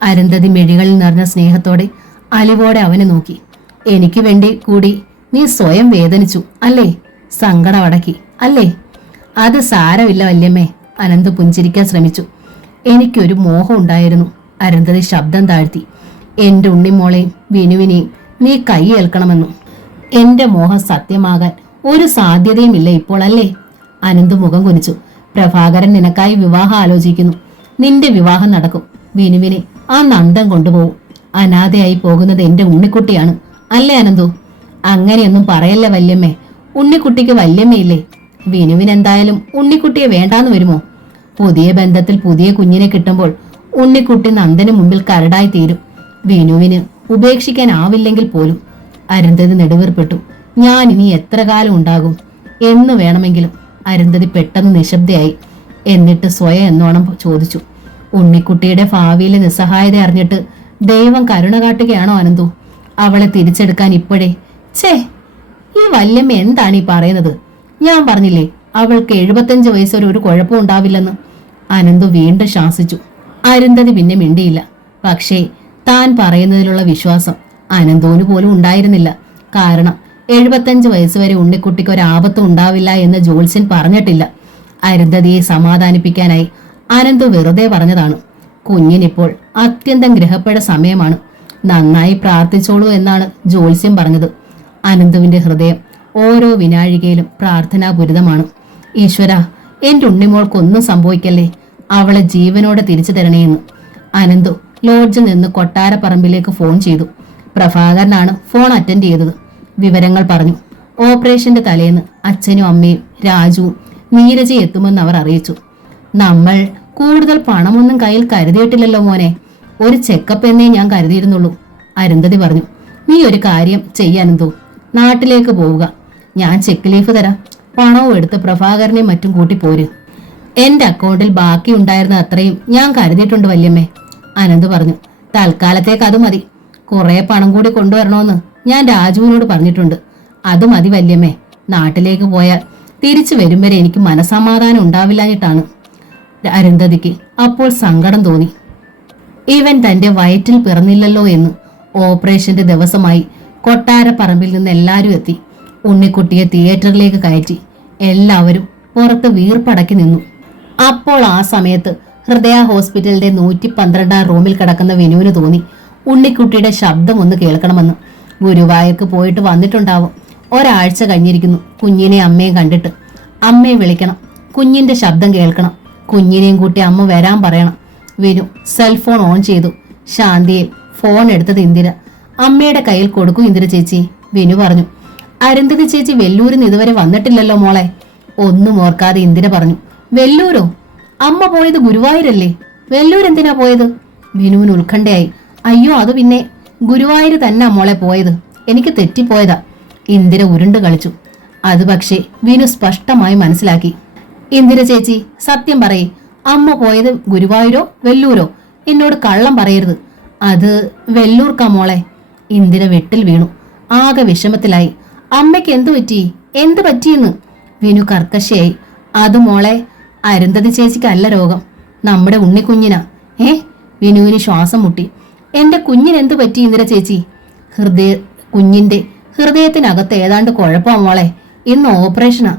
അരുന്ധതി മിഴികളിൽ നിറഞ്ഞ സ്നേഹത്തോടെ അലിവോടെ അവനെ നോക്കി. എനിക്ക് വേണ്ടി കൂടി നീ സ്വയം വേദനിച്ചു അല്ലേ? സങ്കടം അടക്കി അല്ലേ? അത് സാരമില്ല വല്യമ്മേ. അനന്ത് പുഞ്ചിരിക്കാൻ ശ്രമിച്ചു. എനിക്കൊരു മോഹം ഉണ്ടായിരുന്നു. അരുന്ധതി ശബ്ദം താഴ്ത്തി. എന്റെ ഉണ്ണിമോളെയും വിനുവിനെയും നീ കൈയേൽക്കണമെന്നു. എന്റെ മോഹം സത്യമാകാൻ ഒരു സാധ്യതയുമില്ല ഇപ്പോൾ അല്ലേ? അനന്ത് മുഖം കുനിച്ചു. പ്രഭാകരൻ നിനക്കായി വിവാഹം ആലോചിക്കുന്നു. നിന്റെ വിവാഹം നടക്കും. വിനുവിനെ ആ നന്ദൻ കൊണ്ടുപോകും. അനാഥയായി പോകുന്നത് എന്റെ ഉണ്ണിക്കുട്ടിയാണ് അല്ലേ അനന്തു? അങ്ങനെയൊന്നും പറയല്ലേ വല്യമ്മേ. ഉണ്ണിക്കുട്ടിക്ക് വല്യമ്മയില്ലേ? വിനുവിനെന്തായാലും ഉണ്ണിക്കുട്ടിയെ വേണ്ടാന്ന് വരുമോ? പുതിയ ബന്ധത്തിൽ പുതിയ കുഞ്ഞിനെ കിട്ടുമ്പോൾ ഉണ്ണിക്കുട്ടി നന്ദന് മുമ്പിൽ കരടായി തീരും. വിനുവിന് ഉപേക്ഷിക്കാനാവില്ലെങ്കിൽ പോലും. അരുന്ധതി നെടുവീർപ്പെട്ടു. ഞാൻ ഇനി എത്ര കാലം ഉണ്ടാകും എന്ന് വേണമെങ്കിലും. അരുന്ധതി പെട്ടെന്ന് നിശബ്ദയായി. എന്നിട്ട് സ്വയം എന്നോണം ചോദിച്ചു. ഉണ്ണിക്കുട്ടിയുടെ ഭാവിയിലെ നിസ്സഹായത അറിഞ്ഞിട്ട് ദൈവം കരുണ കാട്ടുകയാണോ അനന്തു? അവളെ തിരിച്ചെടുക്കാൻ ഇപ്പോഴേ? ഛേ, ഈ വല്യമ്മ എന്താണ് ഈ പറയുന്നത്? ഞാൻ പറഞ്ഞില്ലേ അവൾക്ക് 75 വയസ്സൊരു ഒരു കുഴപ്പം ഉണ്ടാവില്ലെന്ന്. അനന്തു വീണ്ടും ശാസിച്ചു. അരുന്ധതി പിന്നെ മിണ്ടിയില്ല. പക്ഷേ താൻ പറയുന്നതിലുള്ള വിശ്വാസം അനന്തുവിന് പോലും ഉണ്ടായിരുന്നില്ല. കാരണം 75 വയസ്സ് വരെ ഉണ്ണിക്കുട്ടിക്ക് ഒരാപത്തും ഉണ്ടാവില്ല എന്ന് ജോത്സ്യൻ പറഞ്ഞിട്ടില്ല. അരുന്ധതിയെ സമാധാനിപ്പിക്കാനായി അനന്തു വെറുതെ പറഞ്ഞതാണ്. കുഞ്ഞിനിപ്പോൾ അത്യന്തം ഗ്രഹപ്പഴ സമയമാണ്. നന്നായി പ്രാർത്ഥിച്ചോളൂ എന്നാണ് ജോത്സ്യം പറഞ്ഞത്. അനന്തുവിന്റെ ഹൃദയം ഓരോ വിനാഴികയിലും പ്രാർത്ഥനാപൂരിതമാണ്. ഈശ്വര, എന്റെ ഉണ്ണിമോൾക്കൊന്നും സംഭവിക്കല്ലേ. അവളെ ജീവനോടെ തിരിച്ചു തരണേന്ന്. അനന്തു ലോഡ്ജിൽ നിന്ന് കൊട്ടാരപ്പറമ്പിലേക്ക് ഫോൺ ചെയ്തു. പ്രഭാകരനാണ് ഫോൺ അറ്റൻഡ് ചെയ്തത്. വിവരങ്ങൾ പറഞ്ഞു. ഓപ്പറേഷന്റെ തലേന്ന് അച്ഛനും അമ്മയും രാജുവും നീരജ എത്തുമെന്ന് അവർ അറിയിച്ചു. നമ്മൾ കൂടുതൽ പണമൊന്നും കയ്യിൽ കരുതിയിട്ടില്ലല്ലോ മോനെ. ഒരു ചെക്കപ്പ് എന്നേ ഞാൻ കരുതിയിരുന്നുള്ളൂ. അരുന്ധതി പറഞ്ഞു. നീ ഒരു കാര്യം ചെയ്യാനെന്തോ, നാട്ടിലേക്ക് പോവുക. ഞാൻ ചെക്ക് ലീഫ് തരാം. പണവും എടുത്ത് പ്രഭാകരനെയും മറ്റും കൂട്ടി പോര്. എന്റെ അക്കൗണ്ടിൽ ബാക്കി ഉണ്ടായിരുന്ന അത്രയും ഞാൻ കരുതിയിട്ടുണ്ട് വല്യമ്മേ. അനന്ത് പറഞ്ഞു. തൽക്കാലത്തേക്ക് അത് മതി. കുറെ പണം കൂടി കൊണ്ടുവരണമെന്ന് ഞാൻ രാജുവിനോട് പറഞ്ഞിട്ടുണ്ട്. അത് മതി വല്യമ്മേ. നാട്ടിലേക്ക് പോയാൽ തിരിച്ചു വരും വരെ എനിക്ക് മനസമാധാനം ഉണ്ടാവില്ലാഞ്ഞിട്ടാണ്. അരുന്ധതിക്ക് അപ്പോൾ സങ്കടം തോന്നി. ഇവൻ തന്റെ വയറ്റിൽ പിറന്നില്ലല്ലോ എന്ന്. ഓപ്പറേഷന്റെ ദിവസമായി കൊട്ടാരപ്പറമ്പിൽ നിന്ന് എല്ലാവരും എത്തി. ഉണ്ണിക്കുട്ടിയെ തിയേറ്ററിലേക്ക് കയറ്റി. എല്ലാവരും പുറത്ത് വീർപ്പടക്കി നിന്നു. അപ്പോൾ ആ സമയത്ത് ഹൃദയ ഹോസ്പിറ്റലിന്റെ 112 റൂമിൽ കിടക്കുന്ന വിനുവിന് തോന്നി ഉണ്ണിക്കുട്ടിയുടെ ശബ്ദം ഒന്ന് കേൾക്കണമെന്ന്. ഗുരുവായൂർക്ക് പോയിട്ട് വന്നിട്ടുണ്ടാവും. ഒരാഴ്ച കഴിഞ്ഞിരിക്കുന്നു കുഞ്ഞിനെ അമ്മയും കണ്ടിട്ട്. അമ്മയെ വിളിക്കണം. കുഞ്ഞിന്റെ ശബ്ദം കേൾക്കണം. കുഞ്ഞിനെയും കൂട്ടി അമ്മ വരാൻ പറയണം. വിനു സെൽഫോൺ ഓൺ ചെയ്തു. ശാന്തിയിൽ ഫോൺ എടുത്തത് ഇന്ദിര. അമ്മയുടെ കയ്യിൽ കൊടുക്കൂ ഇന്ദിര ചേച്ചി, വിനു പറഞ്ഞു. അരുന്ധതി ചേച്ചി വെല്ലൂരിന്ന് ഇതുവരെ വന്നിട്ടില്ലല്ലോ മോളെ. ഒന്നും ഓർക്കാതെ ഇന്ദിര പറഞ്ഞു. വെല്ലൂരോ? അമ്മ പോയത് ഗുരുവായൂരല്ലേ? വെല്ലൂർ എന്തിനാ പോയത്? വിനുവിന് ഉത്കണ്ഠയായി. അയ്യോ, അത് പിന്നെ ഗുരുവായൂർ തന്നെ മോളെ പോയത്. എനിക്ക് തെറ്റിപ്പോയതാ. ഇന്ദിര ഉരുണ്ട് കളിച്ചു. അത് പക്ഷേ വിനു സ്പഷ്ടമായി മനസ്സിലാക്കി. ഇന്ദിര ചേച്ചി സത്യം പറയേ, അമ്മ പോയത് ഗുരുവായൂരോ വെല്ലൂരോ? എന്നോട് കള്ളം പറയരുത്. അത് വെല്ലൂർക്കാ മോളെ. ഇന്ദിര വെട്ടിൽ വീണു. ആകെ വിഷമത്തിലായി. അമ്മയ്ക്ക് എന്തു പറ്റി? എന്ത് പറ്റിയെന്ന് വിനു കർക്കശയായി. അത് മോളെ, അരുന്ധതി ചേച്ചിക്കല്ല രോഗം, നമ്മുടെ ഉണ്ണിക്കുഞ്ഞിനാ. വിനുവിന് ശ്വാസം മുട്ടി. എന്റെ കുഞ്ഞിനെന്തു പറ്റി ഇന്ദിര ചേച്ചി? കുഞ്ഞിന്റെ ഹൃദയത്തിനകത്ത് ഏതാണ്ട് കുഴപ്പമാ മോളെ. ഇന്ന് ഓപ്പറേഷനാ.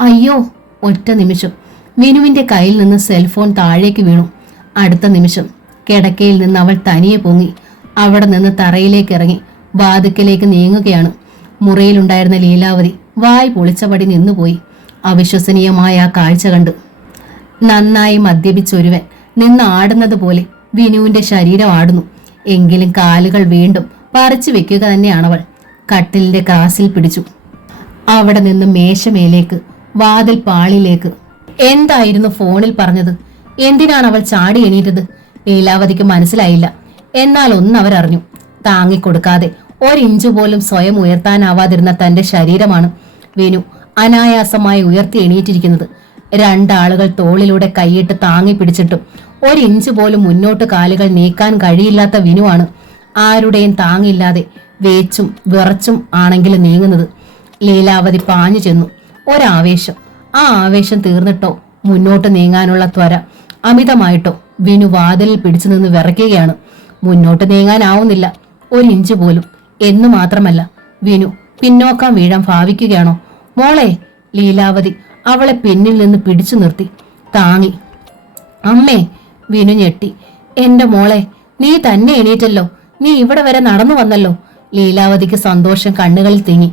അയ്യോ! ഒറ്റ നിമിഷം വിനുവിന്റെ കയ്യിൽ നിന്ന് സെൽഫോൺ താഴേക്ക് വീണു. അടുത്ത നിമിഷം കിടക്കയിൽ നിന്ന് അവൾ തനിയെ പൊങ്ങി അവിടെ നിന്ന് തറയിലേക്ക് ഇറങ്ങി വാതിക്കലേക്ക് നീങ്ങുകയാണ്. മുറിയിലുണ്ടായിരുന്ന ലീലാവതി വായ് പൊളിച്ചപടി നിന്നുപോയി. അവിശ്വസനീയമായ ആ കാഴ്ച കണ്ട് നന്നായി മദ്യപിച്ചൊരുവൻ നിന്ന് ആടുന്നത് പോലെ വിനുവിന്റെ ശരീരം ആടുന്നു. എങ്കിലും കാലുകൾ വീണ്ടും പറിച്ചു വെക്കുക തന്നെയാണവൾ. കട്ടിലിന്റെ ക്രാസിൽ പിടിച്ചു. അവിടെ നിന്ന് മേശമേലേക്ക്, വാതിൽ പാളിലേക്ക്. എന്തായിരുന്നു ഫോണിൽ പറഞ്ഞത്? എന്തിനാണ് അവൾ ചാടി എണീറ്റത്? ലീലാവതിക്ക് മനസ്സിലായില്ല. എന്നാൽ ഒന്നവരറിഞ്ഞു. താങ്ങിക്കൊടുക്കാതെ ഒരിഞ്ചു പോലും സ്വയം ഉയർത്താനാവാതിരുന്ന തന്റെ ശരീരമാണ് വിനു അനായാസമായി ഉയർത്തി എണീറ്റിരിക്കുന്നത്. രണ്ടാളുകൾ തോളിലൂടെ കൈയിട്ട് താങ്ങി പിടിച്ചിട്ടും ഒരിഞ്ച് പോലും മുന്നോട്ട് കാലുകൾ നീക്കാൻ കഴിയില്ലാത്ത വിനുവാണ് ആരുടെയും താങ്ങില്ലാതെ വേച്ചും വിറച്ചും ആണെങ്കിലും നീങ്ങുന്നത്. ലീലാവതി പാഞ്ഞു ചെന്നു. ഒരാവേശം. ആ ആവേശം തീർന്നിട്ടോ മുന്നോട്ട് നീങ്ങാനുള്ള ത്വര അമിതമായിട്ടോ വിനു വാതിലിൽ പിടിച്ചു നിന്ന് വിറയ്ക്കുകയാണ്. മുന്നോട്ട് നീങ്ങാനാവുന്നില്ല ഒരിഞ്ച് പോലും. എന്നു മാത്രമല്ല, വിനു പിന്നോക്കാൻ വീഴാൻ ഭാവിക്കുകയാണോ? മോളെ! ലീലാവതി അവളെ പിന്നിൽ നിന്ന് പിടിച്ചു നിർത്തി താങ്ങി. അമ്മേ! വിനു ഞെട്ടി. എന്റെ മോളെ, നീ തന്നെ എണീറ്റല്ലോ. നീ ഇവിടെ വരെ നടന്നു വന്നല്ലോ. ലീലാവതിക്ക് സന്തോഷം കണ്ണുകളിൽ തിങ്ങി.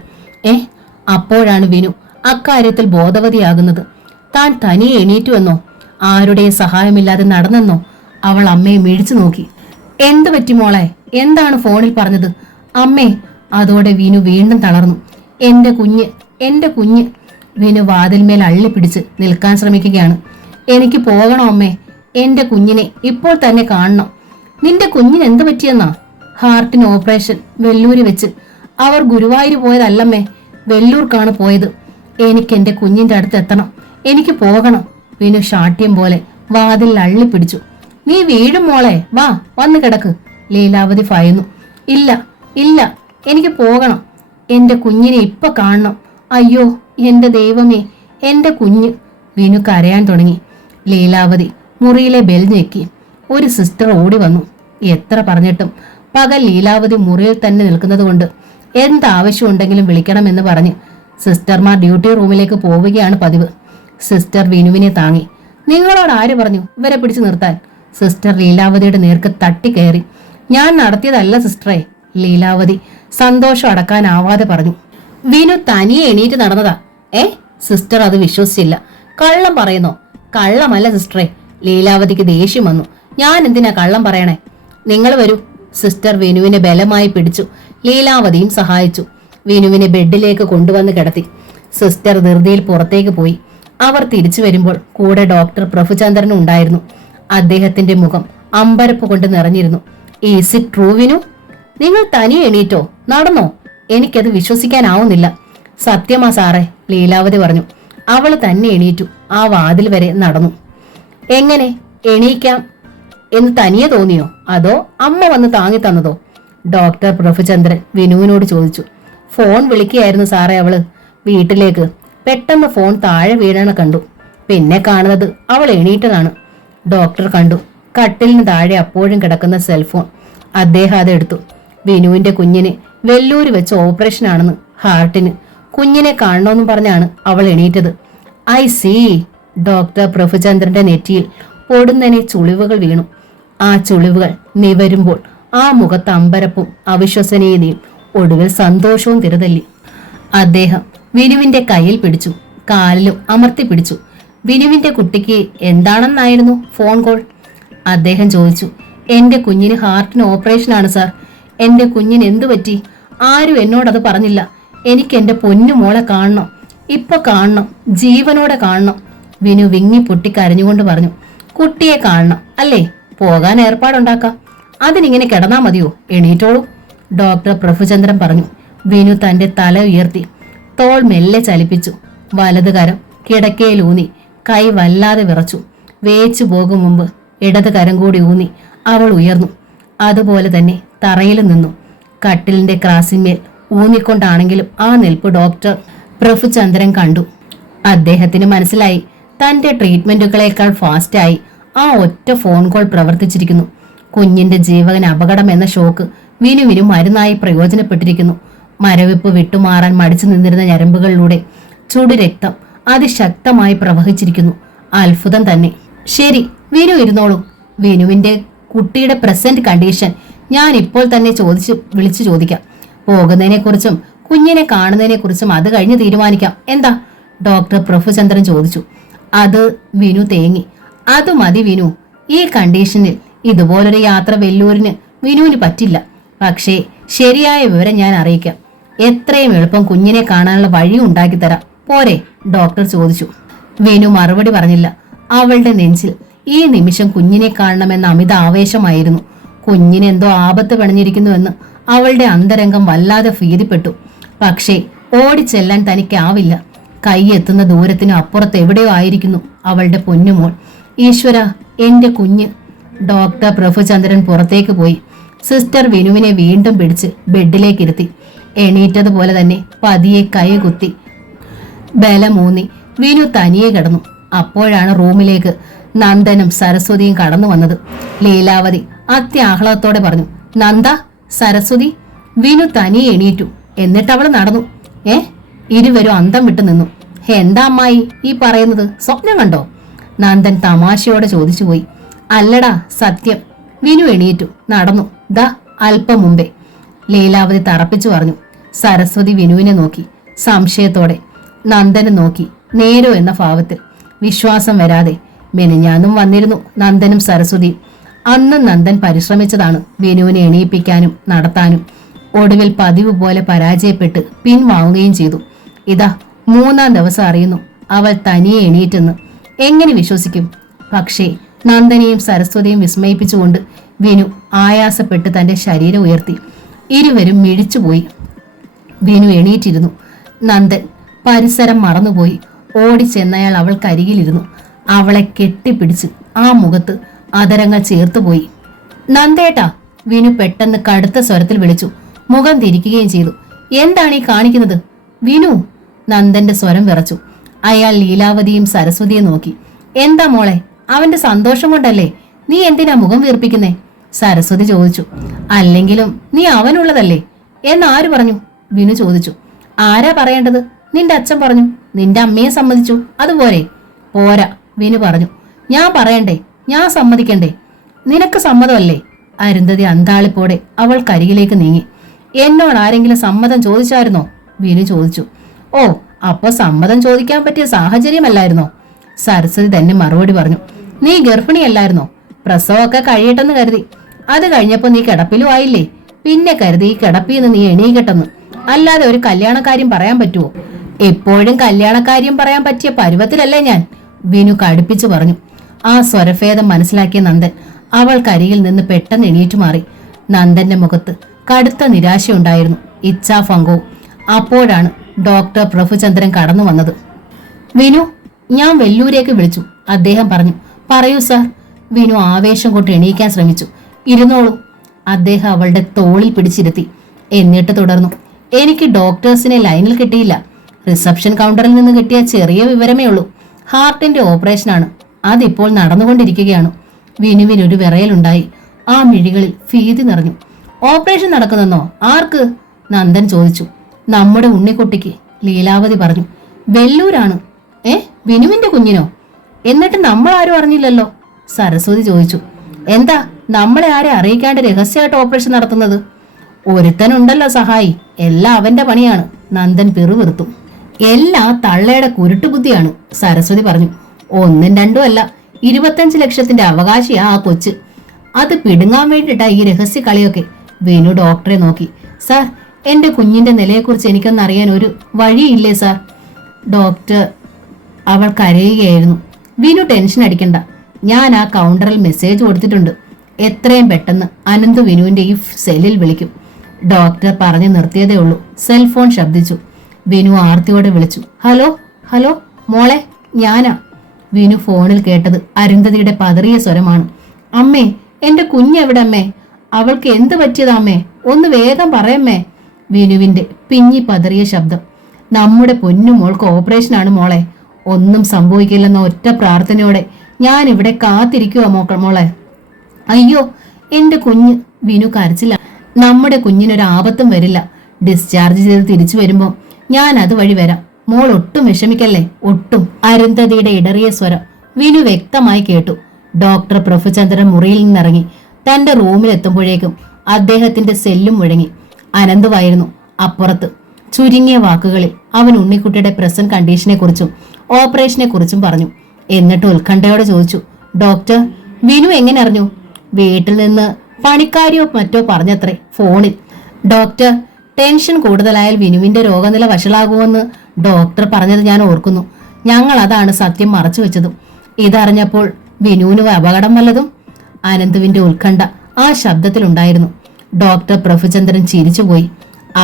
അപ്പോഴാണ് വിനു അക്കാര്യത്തിൽ ബോധവതിയാകുന്നത്. താൻ തനിയെ എണീറ്റുവെന്നോ? ആരുടെയും സഹായമില്ലാതെ നടന്നെന്നോ? അവൾ അമ്മയെ മിഴിച്ചു നോക്കി. എന്തു പറ്റി മോളെ? എന്താണ് ഫോണിൽ പറഞ്ഞത്? അമ്മേ! അതോടെ വിനു വീണ്ടും തളർന്നു. എന്റെ കുഞ്ഞ്, എന്റെ കുഞ്ഞ്! വിനു വാതിൽമേൽ അള്ളിപ്പിടിച്ച് നിൽക്കാൻ ശ്രമിക്കുകയാണ്. എനിക്ക് പോകണോ അമ്മേ? എന്റെ കുഞ്ഞിനെ ഇപ്പോൾ തന്നെ കാണണം. നിന്റെ കുഞ്ഞിന് എന്തു പറ്റിയെന്നാ? ഹാർട്ടിന് ഓപ്പറേഷൻ വെല്ലൂര് വെച്ച്. അവർ ഗുരുവായൂർ പോയതല്ലമ്മേ, വെല്ലൂർക്കാണ് പോയത്. എനിക്ക് എന്റെ കുഞ്ഞിന്റെ അടുത്ത് എത്തണം. എനിക്ക് പോകണം. വിനു ശാഠ്യം പോലെ വാതിൽ അള്ളിപ്പിടിച്ചു. നീ വീഴും മോളെ, വാ, വന്ന് കിടക്ക്. ലീലാവതി ഭയന്നു. ഇല്ല, ഇല്ല, എനിക്ക് പോകണം. എന്റെ കുഞ്ഞിനെ ഇപ്പൊ കാണണം. അയ്യോ എന്റെ ദൈവമേ, എന്റെ കുഞ്ഞ്! വിനു കരയാൻ തുടങ്ങി. ലീലാവതി മുറിയിലെ ബെൽ ഞെക്കി. ഒരു സിസ്റ്റർ ഓടി വന്നു. എത്ര പറഞ്ഞിട്ടും പകൽ ലീലാവതി മുറിയിൽ തന്നെ നിൽക്കുന്നത് കൊണ്ട് എന്താവശ്യമുണ്ടെങ്കിലും വിളിക്കണമെന്ന് പറഞ്ഞ് സിസ്റ്റർമാർ ഡ്യൂട്ടി റൂമിലേക്ക് പോവുകയാണ് പതിവ്. സിസ്റ്റർ വിനുവിനെ താങ്ങി. നിങ്ങളോട് ആര് പറഞ്ഞു ഇവരെ പിടിച്ചു നിർത്താൻ? സിസ്റ്റർ ലീലാവതിയുടെ നേർക്ക് തട്ടിക്കയറി. ഞാൻ നടത്തിയതല്ല സിസ്റ്ററെ. ലീലാവതി സന്തോഷം അടക്കാനാവാതെ പറഞ്ഞു. വിനു തനിയെ എണീറ്റ് നടന്നതാ. സിസ്റ്റർ അത് വിശ്വസിച്ചില്ല. കള്ളം പറയുന്നോ? കള്ളമല്ല സിസ്റ്ററെ. ലീലാവതിക്ക് ദേഷ്യം വന്നു. ഞാൻ എന്തിനാ കള്ളം പറയണേ? നിങ്ങൾ വരൂ. സിസ്റ്റർ വിനുവിനെ ബലമായി പിടിച്ചു. ലീലാവതിയും സഹായിച്ചു. വിനുവിനെ ബെഡിലേക്ക് കൊണ്ടുവന്ന് കിടത്തി. സിസ്റ്റർ ധൃതിയിൽ പുറത്തേക്ക് പോയി. അവർ തിരിച്ചു വരുമ്പോൾ കൂടെ ഡോക്ടർ പ്രഭുചന്ദ്രനും ഉണ്ടായിരുന്നു. അദ്ദേഹത്തിന്റെ മുഖം അമ്പരപ്പ് കൊണ്ട് നിറഞ്ഞിരുന്നു. Is it true Vinu? നിങ്ങൾ തനിയെ എണീറ്റോ? നടന്നോ? എനിക്കത് വിശ്വസിക്കാനാവുന്നില്ല. സത്യമാ സാറേ, ലീലാവതി പറഞ്ഞു. അവള് തന്നെ എണീറ്റു. ആ വാതിൽ വരെ നടന്നു. എങ്ങനെ എണീക്കാം എന്ന് തനിയെ തോന്നിയോ? അതോ അമ്മ വന്ന് താങ്ങി തന്നതോ? ഡോക്ടർ പ്രഭുചന്ദ്രൻ വിനുവിനോട് ചോദിച്ചു. ഫോൺ വിളിക്കുകയായിരുന്നു സാറേ അവള്. വീട്ടിലേക്ക്. പെട്ടെന്ന് ഫോൺ താഴെ വീഴണ കണ്ടു. പിന്നെ കാണുന്നത് അവൾ എണീറ്റതാണ്. ഡോക്ടർ കണ്ടു കട്ടിലിന് താഴെ അപ്പോഴും കിടക്കുന്ന സെൽഫോൺ. അദ്ദേഹം അതെടുത്തു. വിനുവിന്റെ കുഞ്ഞിന് വെല്ലൂര് വെച്ച് ഓപ്പറേഷൻ ആണെന്ന്, ഹാർട്ടിന്. കുഞ്ഞിനെ കാണണമെന്നും പറഞ്ഞാണ് അവൾ എണീറ്റത്. I see. ഡോക്ടർ പ്രഭുചന്ദ്രന്റെ നെറ്റിയിൽ പൊടുന്നനെ ചുളിവുകൾ വീണു. ആ ചുളിവുകൾ നിവരുമ്പോൾ ആ മുഖത്ത് അമ്പരപ്പും അവിശ്വസനീയതയും ഒടുവിൽ സന്തോഷവും തിരതല്ലി. അദ്ദേഹം വിനുവിന്റെ കയ്യിൽ പിടിച്ചു, കാലിലും അമർത്തി പിടിച്ചു. വിനുവിന്റെ കുട്ടിക്ക് എന്താണെന്നായിരുന്നു ഫോൺ കോൾ? അദ്ദേഹം ചോദിച്ചു. എന്റെ കുഞ്ഞിന് ഹാർട്ടിന് ഓപ്പറേഷൻ ആണ് സാർ. എന്റെ കുഞ്ഞിന് എന്തു പറ്റി? ആരും എന്നോടത് പറഞ്ഞില്ല. എനിക്ക് എന്റെ പൊന്നു മോളെ കാണണം. ഇപ്പൊ കാണണം, ജീവനോടെ കാണണം. വിനു വിങ്ങി പൊട്ടി കരഞ്ഞുകൊണ്ട് പറഞ്ഞു. കുട്ടിയെ കാണണം അല്ലേ? പോകാൻ ഏർപ്പാടുണ്ടാക്കാം. അതിനിങ്ങനെ കിടന്നാ മതിയോ? എണീറ്റോളൂ, ഡോക്ടർ പ്രഭുചന്ദ്രൻ പറഞ്ഞു. വിനു തന്റെ തല ഉയർത്തി തോൾ മെല്ലെ ചലിപ്പിച്ചു. വലത് കരം കിടക്കയിൽ ഊന്നി. കൈ വല്ലാതെ വിറച്ചു. വേച്ചു പോകും മുമ്പ് ഇടത് കരം കൂടി ഊന്നി അവൾ ഉയർന്നു. അതുപോലെ തന്നെ തറയിൽ നിന്നു. കട്ടിലിന്റെ ക്രാസിന്മേൽ ഊന്നിക്കൊണ്ടാണെങ്കിലും ആ നിൽപ്പ് ഡോക്ടർ പ്രഭുചന്ദ്രൻ കണ്ടു. അദ്ദേഹത്തിന് മനസ്സിലായി തന്റെ ട്രീറ്റ്മെന്റുകളേക്കാൾ ഫാസ്റ്റായി ആ ഒറ്റ ഫോൺ കോൾ പ്രവർത്തിച്ചിരിക്കുന്നു. കുഞ്ഞിന്റെ ജീവന് അപകടം എന്ന ഷോക്ക് വിനുവിനും മരുന്നായി പ്രയോജനപ്പെട്ടിരിക്കുന്നു. മരവിപ്പ് വിട്ടുമാറാൻ മടിച്ചു നിന്നിരുന്ന ഞരമ്പുകളിലൂടെ ചുടുരക്തം അതിശക്തമായി പ്രവഹിച്ചിരിക്കുന്നു. അത്ഭുതം തന്നെ. ശരി, വിനു ഇരുന്നോളൂ. വിനുവിന്റെ കുട്ടിയുടെ പ്രസന്റ് കണ്ടീഷൻ ഞാൻ ഇപ്പോൾ തന്നെ വിളിച്ചു ചോദിക്കാം. പോകുന്നതിനെ കുറിച്ചും കുഞ്ഞിനെ കാണുന്നതിനെ കുറിച്ചും അത് കഴിഞ്ഞ് തീരുമാനിക്കാം. എന്താ? ഡോക്ടർ പ്രഭുചന്ദ്രൻ ചോദിച്ചു. അത് വിനു തേങ്ങി. അത് മതി വിനു. ഈ കണ്ടീഷനിൽ ഇതുപോലൊരു യാത്ര വെല്ലൂരിന് വിനുവിന് പറ്റില്ല. പക്ഷേ ശരിയായ വിവരം ഞാൻ അറിയിക്കാം. എത്രയും എളുപ്പം കുഞ്ഞിനെ കാണാനുള്ള വഴി ഉണ്ടാക്കി തരാം. പോരെ? ഡോക്ടർ ചോദിച്ചു. വിനു മറുപടി പറഞ്ഞില്ല. അവളുടെ നെഞ്ചിൽ ഈ നിമിഷം കുഞ്ഞിനെ കാണണമെന്ന അമിത ആവേശമായിരുന്നു. കുഞ്ഞിനെന്തോ ആപത്ത് പിണഞ്ഞിരിക്കുന്നുവെന്ന് അവളുടെ അന്തരംഗം വല്ലാതെ ഭീതിപ്പെട്ടു. പക്ഷേ ഓടിച്ചെല്ലാൻ തനിക്കാവില്ല. കൈ എത്തുന്ന ദൂരത്തിനും അപ്പുറത്ത് എവിടെയോ ആയിരിക്കുന്നു അവളുടെ പൊന്നുമോൾ. ഈശ്വര, എന്റെ കുഞ്ഞ്. ഡോക്ടർ പ്രഭുചന്ദ്രൻ പുറത്തേക്ക് പോയി. സിസ്റ്റർ വിനുവിനെ വീണ്ടും പിടിച്ച് ബെഡിലേക്ക് ഇരുത്തി. എണീറ്റതുപോലെ തന്നെ പതിയെ കൈ കുത്തി ബലമൂന്നി വിനു തനിയെ കിടന്നു. അപ്പോഴാണ് റൂമിലേക്ക് നന്ദനും സരസ്വതിയും കടന്നു വന്നത്. ലീലാവതി അത്യാഹ്ലാദത്തോടെ പറഞ്ഞു, നന്ദ, സരസ്വതി. വിനു തനിയെ എണീറ്റു. എന്നിട്ട് അവൾ നടന്നു. ഇരുവരും അന്തം വിട്ടു നിന്നു. എന്താ അമ്മായി ഈ പറയുന്നത്? സ്വപ്നം കണ്ടോ? നന്ദൻ തമാശയോടെ ചോദിച്ചുപോയി. അല്ലടാ, സത്യം. വിനു എണീറ്റു, നടന്നു. ദാ അല്പം മുമ്പേ. ലീലാവതി തറപ്പിച്ചു പറഞ്ഞു. സരസ്വതി വിനുവിനെ നോക്കി സംശയത്തോടെ. നന്ദനെ നോക്കി നേരോ എന്ന ഭാവത്തിൽ. വിശ്വാസം വരാതെ. മെനിഞ്ഞാന്നും വന്നിരുന്നു നന്ദനും സരസ്വതിയും. അന്നും നന്ദൻ പരിശ്രമിച്ചതാണ് വിനുവിനെ എണീപ്പിക്കാനും നടത്താനും. ഒടുവിൽ പതിവ് പോലെ പരാജയപ്പെട്ട് പിൻവാങ്ങുകയും ചെയ്തു. ഇതാ 3-ാം ദിവസം അറിയുന്നു അവൾ തനിയെ എണീറ്റെന്ന്. എങ്ങനെ വിശ്വസിക്കും? പക്ഷേ നന്ദനെയും സരസ്വതിയും വിസ്മയിപ്പിച്ചുകൊണ്ട് വിനു ആയാസപ്പെട്ട് തന്റെ ശരീരം ഉയർത്തി. ഇരുവരും മിഴിച്ചുപോയി. വിനു എണീറ്റിരുന്നു. നന്ദൻ പരിസരം മറന്നുപോയി. ഓടിച്ചെന്നയാൾ അവൾക്കരികിലിരുന്നു. അവളെ കെട്ടിപ്പിടിച്ച് ആ മുഖത്ത് അതരങ്ങൾ ചേർത്തുപോയി. നന്ദേട്ടാ, വിനു പെട്ടെന്ന് കടുത്ത സ്വരത്തിൽ വിളിച്ചു. മുഖം തിരിക്കുകയും ചെയ്തു. എന്താണ് ഈ കാണിക്കുന്നത്? വിനു! നന്ദന്റെ സ്വരം വിറച്ചു. അയാൾ ലീലാവതിയും സരസ്വതിയെ നോക്കി. എന്താ മോളെ, അവന്റെ സന്തോഷം കൊണ്ടല്ലേ? നീ എന്തിനാ മുഖം വീർപ്പിക്കുന്നേ? സരസ്വതി ചോദിച്ചു. അല്ലെങ്കിലും നീ അവനുള്ളതല്ലേ എന്നാര് പറഞ്ഞു? വിനു ചോദിച്ചു. ആരാ പറയേണ്ടത്? നിന്റെ അച്ഛൻ പറഞ്ഞു. നിന്റെ അമ്മയെ സമ്മതിച്ചു. അതുപോലെ? പോരാ, വിനു പറഞ്ഞു. ഞാൻ പറയണ്ടേ? ഞാൻ സമ്മതിക്കണ്ടേ? നിനക്ക് സമ്മതമല്ലേ? അരുന്ധതി അന്താളിപ്പോടെ അവൾ കരികിലേക്ക് നീങ്ങി. എന്നോട് ആരെങ്കിലും സമ്മതം ചോദിച്ചായിരുന്നോ? വിനു ചോദിച്ചു. ഓ, അപ്പൊ സമ്മതം ചോദിക്കാൻ പറ്റിയ സാഹചര്യമല്ലായിരുന്നോ? സരസ്വതി തന്നെ മറുപടി പറഞ്ഞു. നീ ഗർഭിണിയല്ലായിരുന്നോ? പ്രസവമൊക്കെ കഴിയട്ടെന്ന് കരുതി. അത് കഴിഞ്ഞപ്പോ നീ കിടപ്പിലും ആയില്ലേ? പിന്നെ കരുതി ഈ കിടപ്പിന്ന് നീ എണീക്കട്ടെന്ന്. അല്ലാതെ ഒരു കല്യാണക്കാര്യം പറയാൻ പറ്റുമോ? എപ്പോഴും കല്യാണക്കാര്യം പറയാൻ പറ്റിയ പരുവത്തിലല്ലേ ഞാൻ? വിനു കടുപ്പിച്ചു പറഞ്ഞു. ആ സ്വരഭേദം മനസ്സിലാക്കിയ നന്ദൻ അവൾക്കരികിൽ നിന്ന് പെട്ടെന്ന് എണീറ്റു മാറി. നന്ദന്റെ മുഖത്ത് കടുത്ത നിരാശയുണ്ടായിരുന്നു, ഇച്ഛാഭംഗവും. അപ്പോഴാണ് ഡോക്ടർ പ്രഭുചന്ദ്രൻ കടന്നു വന്നത്. വിനു, ഞാൻ വെല്ലൂരേക്ക് വിളിച്ചു. അദ്ദേഹം പറഞ്ഞു. പറയൂ സാർ. വിനു ആവേശം കൊണ്ട് എണീക്കാൻ ശ്രമിച്ചു. ഇരുന്നോളൂ. അദ്ദേഹം അവളുടെ തോളിൽ പിടിച്ചിരുത്തി. എന്നിട്ട് തുടർന്നു. എനിക്ക് ഡോക്ടേഴ്സിനെ ലൈനിൽ കിട്ടിയില്ല. റിസപ്ഷൻ കൗണ്ടറിൽ നിന്ന് കിട്ടിയ ചെറിയ വിവരമേ ഉള്ളൂ. ഹാർട്ടിന്റെ ഓപ്പറേഷനാണ്. അതിപ്പോൾ നടന്നുകൊണ്ടിരിക്കുകയാണ്. വിനുവിനൊരു വിറയലുണ്ടായി. ആ മിഴികളിൽ ഭീതി നിറഞ്ഞു. ഓപ്പറേഷൻ നടക്കുന്നെന്നോ? ആർക്ക്? നന്ദൻ ചോദിച്ചു. നമ്മുടെ ഉണ്ണിക്കുട്ടിക്ക്. ലീലാവതി പറഞ്ഞു. വെല്ലൂരാണ്. വിനുവിന്റെ കുഞ്ഞിനോ? എന്നിട്ട് നമ്മൾ ആരും അറിഞ്ഞില്ലല്ലോ? സരസ്വതി ചോദിച്ചു. എന്താ നമ്മളെ ആരെ അറിയിക്കാണ്ട് രഹസ്യമായിട്ട് ഓപ്പറേഷൻ നടത്തുന്നത്? ഒരുത്തനുണ്ടല്ലോ സഹായി. എല്ലാം അവന്റെ പണിയാണ്. നന്ദൻ പിറുപിറുത്തു. എല്ലാ തള്ളയുടെ കുരുട്ടുബുദ്ധിയാണ്. സരസ്വതി പറഞ്ഞു. 1-2 അല്ല, 25 ലക്ഷത്തിന്റെ അവകാശിയാ ആ കൊച്ച്. അത് പിടുങ്ങാൻ വേണ്ടിയിട്ടാ ഈ രഹസ്യ കളിയൊക്കെ. വിനു ഡോക്ടറെ നോക്കി. സാർ, എന്റെ കുഞ്ഞിന്റെ നിലയെക്കുറിച്ച് എനിക്കൊന്നറിയാൻ ഒരു വഴിയില്ലേ സാർ? ഡോക്ടർ അവൾ കരയുകയായിരുന്നു. വിനു ടെൻഷൻ അടിക്കണ്ട. ഞാൻ ആ കൗണ്ടറിൽ മെസ്സേജ് കൊടുത്തിട്ടുണ്ട്. എത്രയും പെട്ടെന്ന് അനന്ത് വിനുവിന്റെ ഈ സെല്ലിൽ വിളിക്കും. ഡോക്ടർ പറഞ്ഞു നിർത്തിയതേ ഉള്ളൂ. സെൽഫോൺ ശബ്ദിച്ചു. വിനു ആർത്തിയോടെ വിളിച്ചു. ഹലോ, ഹലോ മോളെ, ഞാനാ. വിനു ഫോണിൽ കേട്ടത് അരുന്ധതിയുടെ പതറിയ സ്വരമാണ്. അമ്മേ, എന്റെ കുഞ്ഞെവിടെ അമ്മേ? അവൾക്ക് എന്ത് പറ്റിയതാ അമ്മേ? ഒന്ന് വേഗം പറയമ്മേ. വിനുവിന്റെ പിഞ്ഞി പതറിയ ശബ്ദം. നമ്മുടെ പൊന്നു മോൾക്ക് ഓപ്പറേഷനാണ് മോളെ. ഒന്നും സംഭവിക്കില്ലെന്ന ഒറ്റ പ്രാർത്ഥനയോടെ ഞാൻ ഇവിടെ കാത്തിരിക്കുവാ മോളെ. അയ്യോ, എന്റെ കുഞ്ഞ്. വിനു കരച്ചില്ല. നമ്മുടെ കുഞ്ഞിനൊരു ആപത്തും വരില്ല. ഡിസ്ചാർജ് ചെയ്ത് തിരിച്ചു വരുമ്പോ ഞാൻ അതുവഴി വരാം. മോൾ ഒട്ടും വിഷമിക്കല്ലേ, ഒട്ടും. അരുന്ധതിയുടെ ഇടറിയ സ്വരം വിനു വ്യക്തമായി കേട്ടു. ഡോക്ടർ പ്രഭുചന്ദ്രൻ മുറിയിൽ നിന്നിറങ്ങി തന്റെ റൂമിലെത്തുമ്പോഴേക്കും അദ്ദേഹത്തിന്റെ സെല്ലും മുഴങ്ങി. അനന്തുവായിരുന്നു അപ്പുറത്ത്. ചുരുങ്ങിയ വാക്കുകളിൽ അവൻ ഉണ്ണിക്കുട്ടിയുടെ പ്രസന്റ് കണ്ടീഷനെ കുറിച്ചും ഓപ്പറേഷനെ കുറിച്ചും പറഞ്ഞു. എന്നിട്ട് ഉത്കണ്ഠയോടെ ചോദിച്ചു, ഡോക്ടർ, വിനു എങ്ങനെ അറിഞ്ഞു? വീട്ടിൽ നിന്ന് പണിക്കാരിയോ മറ്റോ പറഞ്ഞത്രേ ഫോണിൽ. ഡോക്ടർ, ടെൻഷൻ കൂടുതലായാൽ വിനുവിന്റെ രോഗനില വഷളാകുമെന്ന് ഡോക്ടർ പറഞ്ഞത് ഞാൻ ഓർക്കുന്നു. ഞങ്ങൾ അതാണ് സത്യം മറച്ചു വെച്ചതും. ഇതറിഞ്ഞപ്പോൾ വിനുവിന് അപകടം വല്ലതും? അനന്തുവിന്റെ ഉത്കണ്ഠ ആ ശബ്ദത്തിലുണ്ടായിരുന്നു. ഡോക്ടർ പ്രഭുചന്ദ്രൻ ചിരിച്ചുപോയി.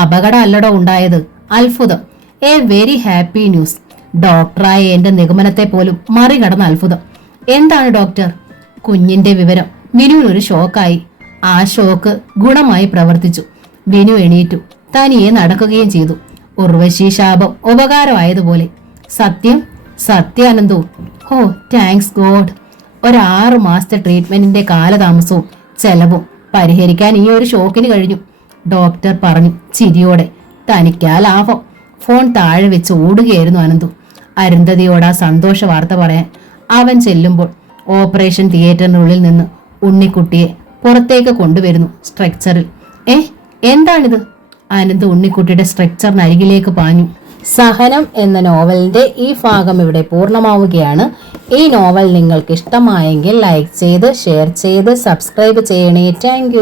അപകടം അല്ലടോ ഉണ്ടായത്, അത്ഭുതം. A very happy news. ഡോക്ടറായ എന്റെ നിഗമനത്തെ പോലും മറികടന്ന അത്ഭുതം. എന്താണ് ഡോക്ടർ? കുഞ്ഞിന്റെ വിവരം വിനുവിനൊരു ഷോക്കായി. ആ ഷോക്ക് ഗുണമായി പ്രവർത്തിച്ചു. വിനു എണീറ്റു, തനിയെ നടക്കുകയും ചെയ്തു. ഉർവശി ശാപം ഉപകാരമായതുപോലെ. സത്യം? സത്യാനന്ദവും. ഓ, താങ്ക്സ് ഗോഡ്. 6 മാസത്തെ ട്രീറ്റ്മെന്റിന്റെ കാലതാമസവും ചെലവും പരിഹരിക്കാൻ ഈ ഒരു ഷോക്കിന് കഴിഞ്ഞു, ഡോക്ടർ പറഞ്ഞു ചിരിയോടെ. തനിക്കാ ലാഭം. ഫോൺ താഴെ വെച്ച് ഓടുകയായിരുന്നു അനന്തു. അരുന്ധതിയോട് ആ സന്തോഷ വാർത്ത പറയാൻ അവൻ ചെല്ലുമ്പോൾ ഓപ്പറേഷൻ തിയേറ്ററിനുള്ളിൽ നിന്ന് ഉണ്ണിക്കുട്ടിയെ പുറത്തേക്ക് കൊണ്ടുവരുന്നു സ്ട്രക്ചറിൽ. എന്താണിത്? അനന്ത് ഉണ്ണിക്കുട്ടിയുടെ സ്ട്രക്ചറിനരികിലേക്ക് പാഞ്ഞു. സഹനം എന്ന നോവലിന്റെ ഈ ഭാഗം ഇവിടെ പൂർണ്ണമാവുകയാണ്. ഈ നോവൽ നിങ്ങൾക്ക് ഇഷ്ടമായെങ്കിൽ ലൈക്ക് ചെയ്ത് ഷെയർ ചെയ്ത് സബ്സ്ക്രൈബ് ചെയ്യണേ. താങ്ക്